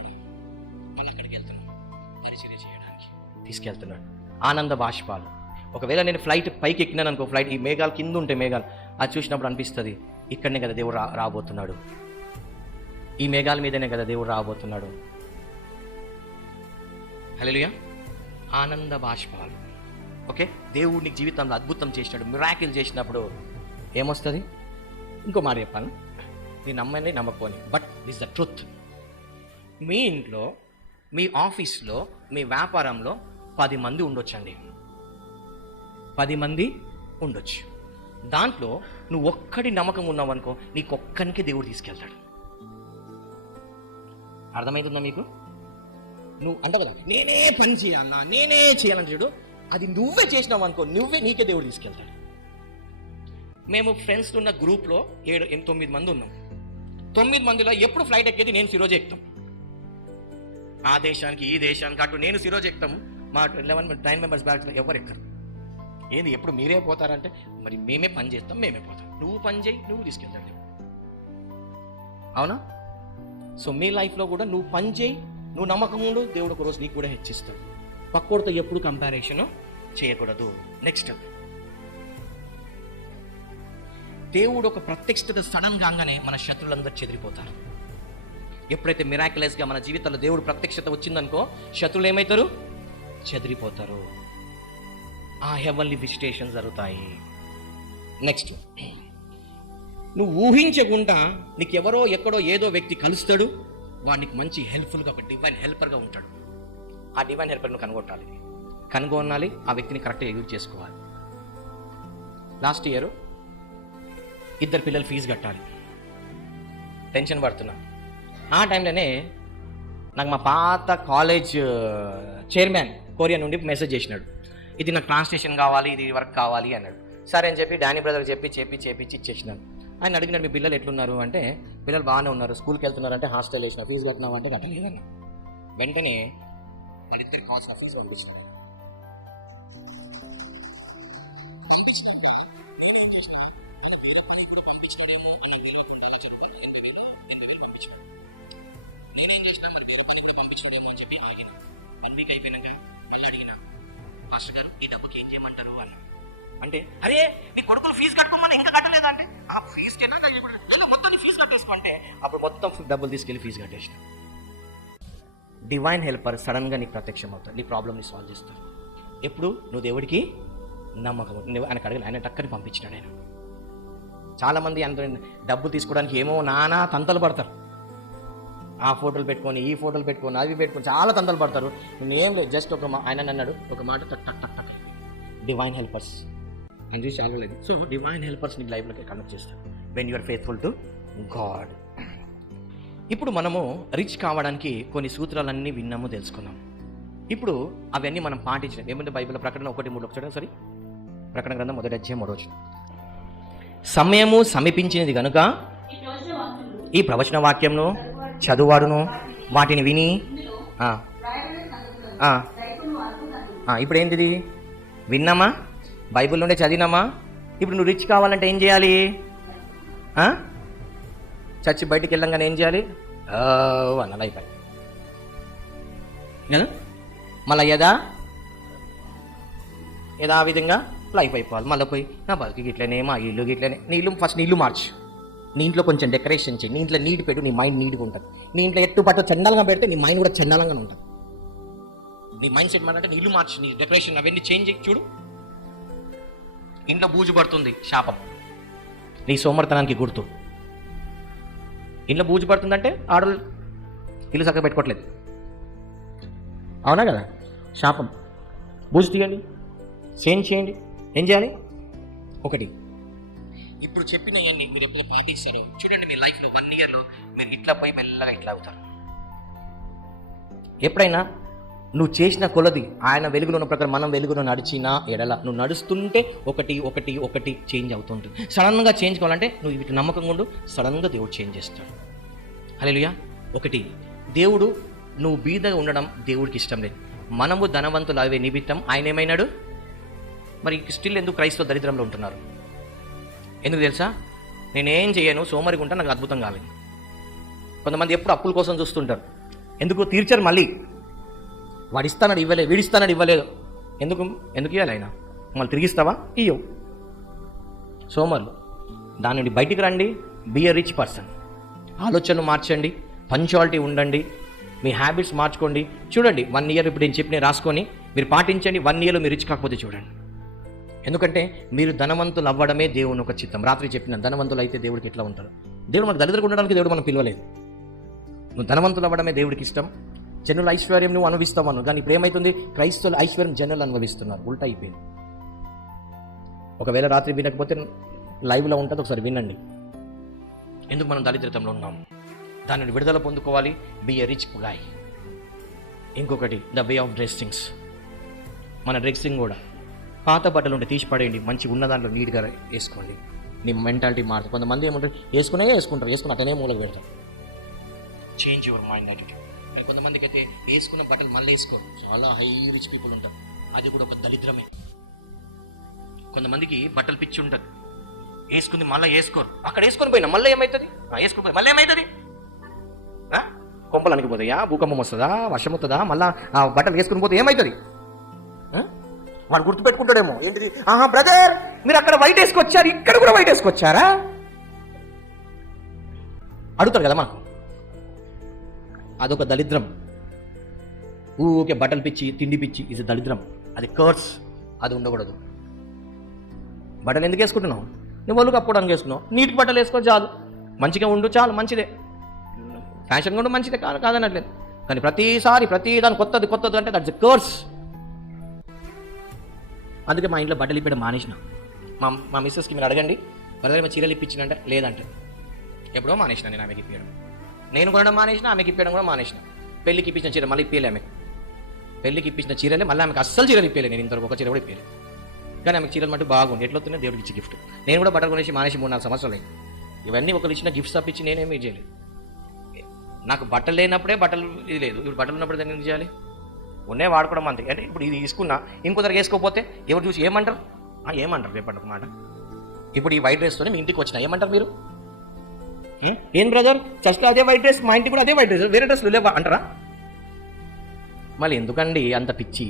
మళ్ళీ అక్కడికి వెళ్తున్నాం పరిశీలన చేయడానికి తీసుకెళ్తున్నాడు. ఆనంద బాష్పాలు. ఒకవేళ నేను ఫ్లైట్ పైకి ఎక్కినాను అనుకో, ఫ్లైట్ ఈ మేఘాలు కింద ఉంటాయి, మేఘాలు అది చూసినప్పుడు అనిపిస్తుంది ఇక్కడనే కదా దేవుడు రాబోతున్నాడు, ఈ మేఘాల మీదనే కదా దేవుడు రాబోతున్నాడు. హల్లెలూయా. ఆనంద బాష్పాలు. ఓకే, దేవుడు నీకు జీవితంలో అద్భుతం చేసినాడు, మిరాకిల్ చేసినప్పుడు ఏమొస్తుంది? ఇంకో మాట చెప్పాను, నీ నమ్మని నమ్మకపోని, బట్ దిస్ ద ట్రూత్. మీ ఇంట్లో, మీ ఆఫీస్లో, మీ వ్యాపారంలో 10 మంది ఉండొచ్చండి, 10 మంది ఉండొచ్చు. దాంట్లో నువ్వు ఒక్కడి నమ్మకం ఉన్నావు అనుకో, నీకొక్కనికి దేవుడు తీసుకెళ్తాడు. అర్థమవుతుందా మీకు? నువ్వు అంటావు కదా, నేనే పని చేయాలన్నా, నేనే చేయాలని చూడు, అది నువ్వే చేసినావు అనుకో, నీకే దేవుడు తీసుకెళ్తాడు. మేము ఫ్రెండ్స్ ఉన్న గ్రూప్లో 9 మంది ఉన్నాం. 9 మందిలో ఎప్పుడు ఫ్లైట్ ఎక్కేది నేను సిరోజ్ ఎక్కుతాం. ఆ దేశానికి ఈ దేశానికి అటు నేను సిరోజ్ ఎక్కుతాము. మా 9 మెంబర్స్ బ్యాచ్ ఎవరు ఎక్కరు. ఏంది ఎప్పుడు మీరే పోతారంటే, మరి మేమే పని చేస్తాం, మేమే పోతాం. నువ్వు పని చేయి, నువ్వు తీసుకెళ్తాడు. అవునా? సో మీ లైఫ్లో కూడా నువ్వు పని చేయి, నువ్వు నమ్మకం ఉండు, దేవుడు ఒక రోజు నీకు కూడా హెచ్చిస్తాడు. పక్కోడితో ఎప్పుడు కంపారిజన్ చేయకూడదు. నెక్స్ట్, దేవుడు ఒక ప్రత్యక్షత సడన్ గానే మన శత్రులందరూ చెదిరిపోతారు. ఎప్పుడైతే మిరాక్యులస్గా మన జీవితంలో దేవుడు ప్రత్యక్షత వచ్చిందనుకో, శత్రులు ఏమవుతారు? చెదిరిపోతారు. ఆ హెవెన్లీ విజిటేషన్ జరుగుతాయి. నెక్స్ట్, నువ్వు ఊహించకుండా నీకు ఎవరో ఎక్కడో ఏదో వ్యక్తి కలుస్తాడు, వాడికి మంచి హెల్ప్ఫుల్గా ఒక డివైన్ హెల్పర్గా ఉంటాడు. ఆ డివైన్ హెల్పర్ను కనుగొనాలి, ఆ వ్యక్తిని కరెక్ట్గా యూజ్ చేసుకోవాలి. లాస్ట్ ఇయర్ 2 పిల్లలు ఫీజు కట్టాలి, టెన్షన్ పడుతున్నా. ఆ టైంలోనే నాకు మా పాత కాలేజ్ చైర్మన్ కొరియా నుండి మెసేజ్ చేసినాడు, ఇది నాకు ట్రాన్స్లేషన్ కావాలి, ఇది వర్క్ కావాలి అన్నాడు. సరే అని చెప్పి డానీ బ్రదర్ చెప్పి ఇచ్చేసినాను. ఆయన అడిగినాడు, మీ పిల్లలు ఎట్లున్నారు అంటే, పిల్లలు బాగానే ఉన్నారు, స్కూల్కి వెళ్తున్నారు అంటే, హాస్టల్ వేసిన, ఫీజు కట్టినావు అంటే కట్టలేదన్న. వెంటనే వాళ్ళిద్దరి కాల్స్ ఆఫీస్ పంపిస్తాను. నేనేం చేసినా మరి వేరే పని కూడా పంపించాడేమో అని చెప్పి ఆగిన. 1 వీక్ అయిపోయినాక మళ్ళీ అడిగిన, మాస్టర్ గారు ఈ డబ్బుకి ఏం చేయమంటారు అన్న. అంటే, అరే నీ కొడుకులు ఫీజు కట్టుకోమని ఇంకా కట్టలేదా అంటే, ఆ ఫీజు మొత్తం నీ ఫీజు కట్టేసుకో అంటే, అప్పుడు మొత్తం డబ్బులు తీసుకెళ్ళి ఫీజు కట్టేసిన. డివైన్ హెల్పర్ సడన్గా నీకు ప్రత్యక్షం అవుతారు, నీ ప్రాబ్లమ్ని సాల్వ్ చేస్తారు. ఎప్పుడు నువ్వు దేవుడికి నమ్మకం, నువ్వు ఆయనకు అడగలి, ఆయన టక్కని పంపించినాడు. ఆయన చాలామంది ఆయన డబ్బులు తీసుకోవడానికి ఏమో నానా తంతలు పడతారు. ఆ ఫోటోలు పెట్టుకొని, ఈ ఫోటోలు పెట్టుకొని, అవి పెట్టుకొని చాలా తంతలు పడతారు. నేనేం లేదు, జస్ట్ ఆయన అన్నాడు ఒక మాట, టక్ డివైన్ హెల్పర్స్ అని చూసి చాలలేదు. సో డివైన్ హెల్పర్స్ నీ లైఫ్లోకి కనెక్ట్ చేస్తారు when you're faithful to God. ఇప్పుడు మనము రిచ్ కావడానికి కొన్ని సూత్రాలన్నీ విన్నాము, తెలుసుకున్నాం. ఇప్పుడు అవన్నీ మనం పాటించినాం. ఏమంటే బైబిల్లో ప్రకటన 1:3 ఒకసారి సరే, ప్రకటన గ్రంథం 1:3 సమయము సమీపించినది కనుక ఈ ప్రవచన వాక్యంను చదువాడును వాటిని విని. ఇప్పుడు ఏంటిది? విన్నామా, బైబిల్ నుండే చదివినామా. ఇప్పుడు నువ్వు రిచ్ కావాలంటే ఏం చేయాలి? చచ్చి బయటికి వెళ్ళంగానే ఏం చేయాలి? అన్న అయిపోయి మళ్ళీ యథా విధంగా లైఫ్ అయిపోవాలి. మళ్ళీ పోయి నా బతికి ఇట్లనే, మా ఇల్లు ఇట్లనే. నీ ఇల్లు మార్చు, నీ ఇంట్లో కొంచెం డెకరేషన్ చేయి, నీ ఇంట్లో నీట్ పెట్టు, నీ మైండ్ నీట్గా ఉంటుంది. నీ ఇంట్లో ఎట్టు పట్టు చండాలంగా పెడితే నీ మైండ్ కూడా చండాలంగానే ఉంటుంది. నీ మైండ్ సెట్ అంటే నీ ఇల్లు మార్చు, నీ డెకరేషన్ అవన్నీ చేంజ్ చేయి. చూడు, ఇంట్లో బూజు పడుతుంది, శాపం, నీ సోమర్తనానికి గుర్తు. ఇంట్లో బూజు పడుతుందంటే ఆడలు ఇల్లు చక్కగా పెట్టుకోవట్లేదు, అవునా కదా? శాపం. బూజు తీయండి, చేంజ్ చేయండి. ఏం చేయాలి? 1, ఇప్పుడు చెప్పినవన్నీ మీరు ఎప్పుడు పాటిస్తారో చూడండి, మీ లైఫ్లో 1 ఇయర్లో మీరు ఇట్లా పోయి మెల్లగా ఇట్లా అవుతారు. ఎప్పుడైనా నువ్వు చేసిన కొలది ఆయన వెలుగులో ఉన్న ప్రకారం మనం వెలుగులో నడిచినా ఎడల నువ్వు నడుస్తుంటే ఒకటి చేంజ్ అవుతుంది. సడన్గా చేంజ్ కావాలంటే నువ్వు వీటి నమ్మకంగా ఉండు, సడన్గా దేవుడు చేంజ్ చేస్తాడు. హల్లెలూయా. 1, దేవుడు నువ్వు బీదగా ఉండడం దేవుడికి ఇష్టం లేదు. మనము ధనవంతులు అవే నిమిత్తం ఆయన ఏమైనాడు. మరి స్టిల్ ఎందుకు క్రైస్తవ దరిద్రంలో ఉంటున్నారు? ఎందుకు తెలుసా? నేనేం చేయను, సోమరిగా ఉంటాను, నాకు అద్భుతం కాలేదు. కొంతమంది ఎప్పుడు అప్పుల కోసం చూస్తుంటారు, ఎందుకు తీర్చారు, మళ్ళీ వాడు ఇస్తానడు ఇవ్వలేదు, వీడిస్తానడు ఇవ్వలేదు, ఎందుకు ఇవ్వాలి ఆయన? మళ్ళీ తిరిగిస్తావా? ఇయ్యవు. సోమరులు. దాని నుండి బయటికి రండి. Be a rich person. ఆలోచనలు మార్చండి, పంచువాలిటీ ఉండండి, మీ హ్యాబిట్స్ మార్చుకోండి. చూడండి 1 ఇయర్ ఇప్పుడు నేను చెప్పిన రాసుకొని మీరు పాటించండి. 1 ఇయర్లో మీరు రిచ్ కాకపోతే చూడండి. ఎందుకంటే మీరు ధనవంతులు అవ్వడమే దేవుని ఒక చిత్తం. రాత్రి చెప్పిన ధనవంతులు అయితే దేవుడికి ఎట్లా ఉంటారు? దేవుడు మనకు దరిద్రంగా ఉండడానికి దేవుడు మనం పిలవలేదు. నువ్వు ధనవంతులు అవ్వడమే దేవుడికి ఇష్టం. జనుల ఐశ్వర్యం నువ్వు అనుభవిస్తామను, కానీ ఇప్పుడు ఏమవుతుంది? క్రైస్తవుల ఐశ్వర్యం జనులు అనుభవిస్తున్నారు. ఉల్టా అయిపోయింది. ఒకవేళ రాత్రి వినకపోతే లైవ్లో ఉంటుంది, ఒకసారి వినండి. ఎందుకు మనం దరిద్రతంలో ఉన్నాము, దానిని విడుదల పొందుకోవాలి. బి ఎ రిచ్ పులాయ్. ఇంకొకటి ద వే ఆఫ్ డ్రెస్సింగ్స్. మన డ్రెస్సింగ్ కూడా పాత బట్టలు ఉంటే తీసి పడేయండి, మంచి ఉన్న దాంట్లో నీట్గా వేసుకోండి. నీ మెంటాలిటీ మారుతుంది. కొంతమంది ఏమంటారు వేసుకుంటారు, వేసుకుని అతనే మూలకు పెడతారు. Change your mind attitude. కొంతమందికి అయితే వేసుకున్న బట్టలు మళ్ళీ వేసుకోరు, చాలా హై రిచ్ పీపుల్ ఉంటారు, అది కూడా ఒక దరిద్రమే. కొంతమందికి బట్టలు పిచ్చి ఉంటుంది, వేసుకుంది మళ్ళీ వేసుకోరు, అక్కడ వేసుకొని పోయినా మళ్ళీ ఏమవుతుంది, వేసుకుని మళ్ళీ ఏమవుతుంది, కొంపలనికి పోతాయా, భూకంపం వస్తుందా, వర్షం వస్తుందా, మళ్ళీ ఆ బట్టలు వేసుకుని పోతే ఏమవుతుంది? వాడు గుర్తుపెట్టుకుంటాడేమో, ఏంటిది, బ్రదర్ మీరు అక్కడ వైట్ వేసుకొచ్చారు, ఇక్కడ కూడా వైట్ వేసుకొచ్చారా అడుగుతారు కదా మాకు. అదొక దరిద్రం. ఊకే బట్టలు పిచ్చి, తిండి పిచ్చి, ఇది దరిద్రం, అది కర్స్, అది ఉండకూడదు. బట్టలు ఎందుకు వేసుకుంటున్నావు? నువ్వు ఒళ్ళు కప్పుకోవడానికి వేసుకున్నావు, నీటి బట్టలు వేసుకో చాలు, మంచిగా ఉండు చాలు, మంచిదే. ఫ్యాషన్ కూడా మంచిదే, కాదనట్లేదు. కానీ ప్రతిదాని కొత్తది అంటే దట్స్ ఎ కర్స్. అందుకే మా ఇంట్లో బట్టలు ఇప్పడం మానేసిన. మా మిస్సెస్కి మీరు అడగండి, బ్రదర్ చీరలు ఇప్పించినంటే లేదంటే, ఎప్పుడో మానేసిన నేను ఆమెకి ఇప్పడం. నేను కొనడం మానేసిన, ఆమెకి ఇప్పడం కూడా మానేసిన. పెళ్ళికి ఇప్పించిన చీర మళ్ళీ ఇప్పలే ఆమెకు. పెళ్ళికి ఇప్పించిన చీరలే మళ్ళీ ఆమెకు అస్సలు చీరలు ఇప్పలే. నేను ఇంతవరకు ఒక చీర కూడా ఇప్పలేదు. కానీ ఆమెకు చీరలు మటు బాగుంది, ఎట్లా వస్తున్నాయి దేవుడికి ఇచ్చి గిఫ్ట్. నేను కూడా బట్టలు కొనేసి మానేసి 3-4 సంవత్సరాలు అయింది. ఇవన్నీ ఒకరు ఇచ్చిన గిఫ్ట్స్ తప్పించి నేనేమీ చేయలేదు. నాకు బట్టలు లేనప్పుడే బట్టలు ఇది లేదు, ఇప్పుడు బట్టలు ఉన్నప్పుడు దాన్ని ఏం చేయాలి? ఉన్నాయి వాడుకోవడం అంతే. అంటే ఇప్పుడు ఇది తీసుకున్నా ఇంకొకరికి వేసుకోకపోతే ఎవరు చూసి ఏమంటారు? ఏమంటారు రేపటి ఒక మాట. ఇప్పుడు ఈ వైట్ డ్రెస్తోనే మీ ఇంటికి వచ్చిన ఏమంటారు మీరు? ఏం బ్రదర్ చస్ట్లో అదే వైట్ డ్రెస్, మా ఇంటికి కూడా అదే వైట్ డ్రెస్, వేరే డ్రెస్లు లేవా అంటారా? మళ్ళీ ఎందుకండి అంత పిచ్చి?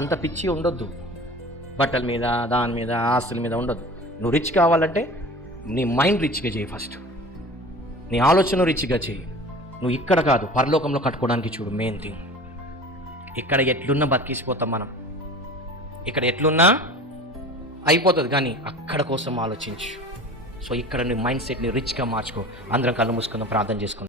అంత పిచ్చి ఉండొద్దు. బట్టల మీద, దాని మీద, ఆస్తుల మీద ఉండొద్దు. నువ్వు రిచ్ కావాలంటే నీ మైండ్ రిచ్గా చేయి, ఫస్ట్ నీ ఆలోచన రిచ్గా చేయి. నువ్వు ఇక్కడ కాదు పరలోకంలో కట్టుకోవడానికి చూడు మెయిన్ థింగ్. ఇక్కడ ఎట్లున్నా బతికిసిపోతాం మనం, ఇక్కడ ఎట్లున్నా అయిపోతుంది, కానీ అక్కడ కోసం ఆలోచించు. సో ఇక్కడ నీ మైండ్ సెట్ని రిచ్గా మార్చుకో. అందరం కళ్ళు మూసుకుందాం, ప్రార్థన చేసుకుందాం.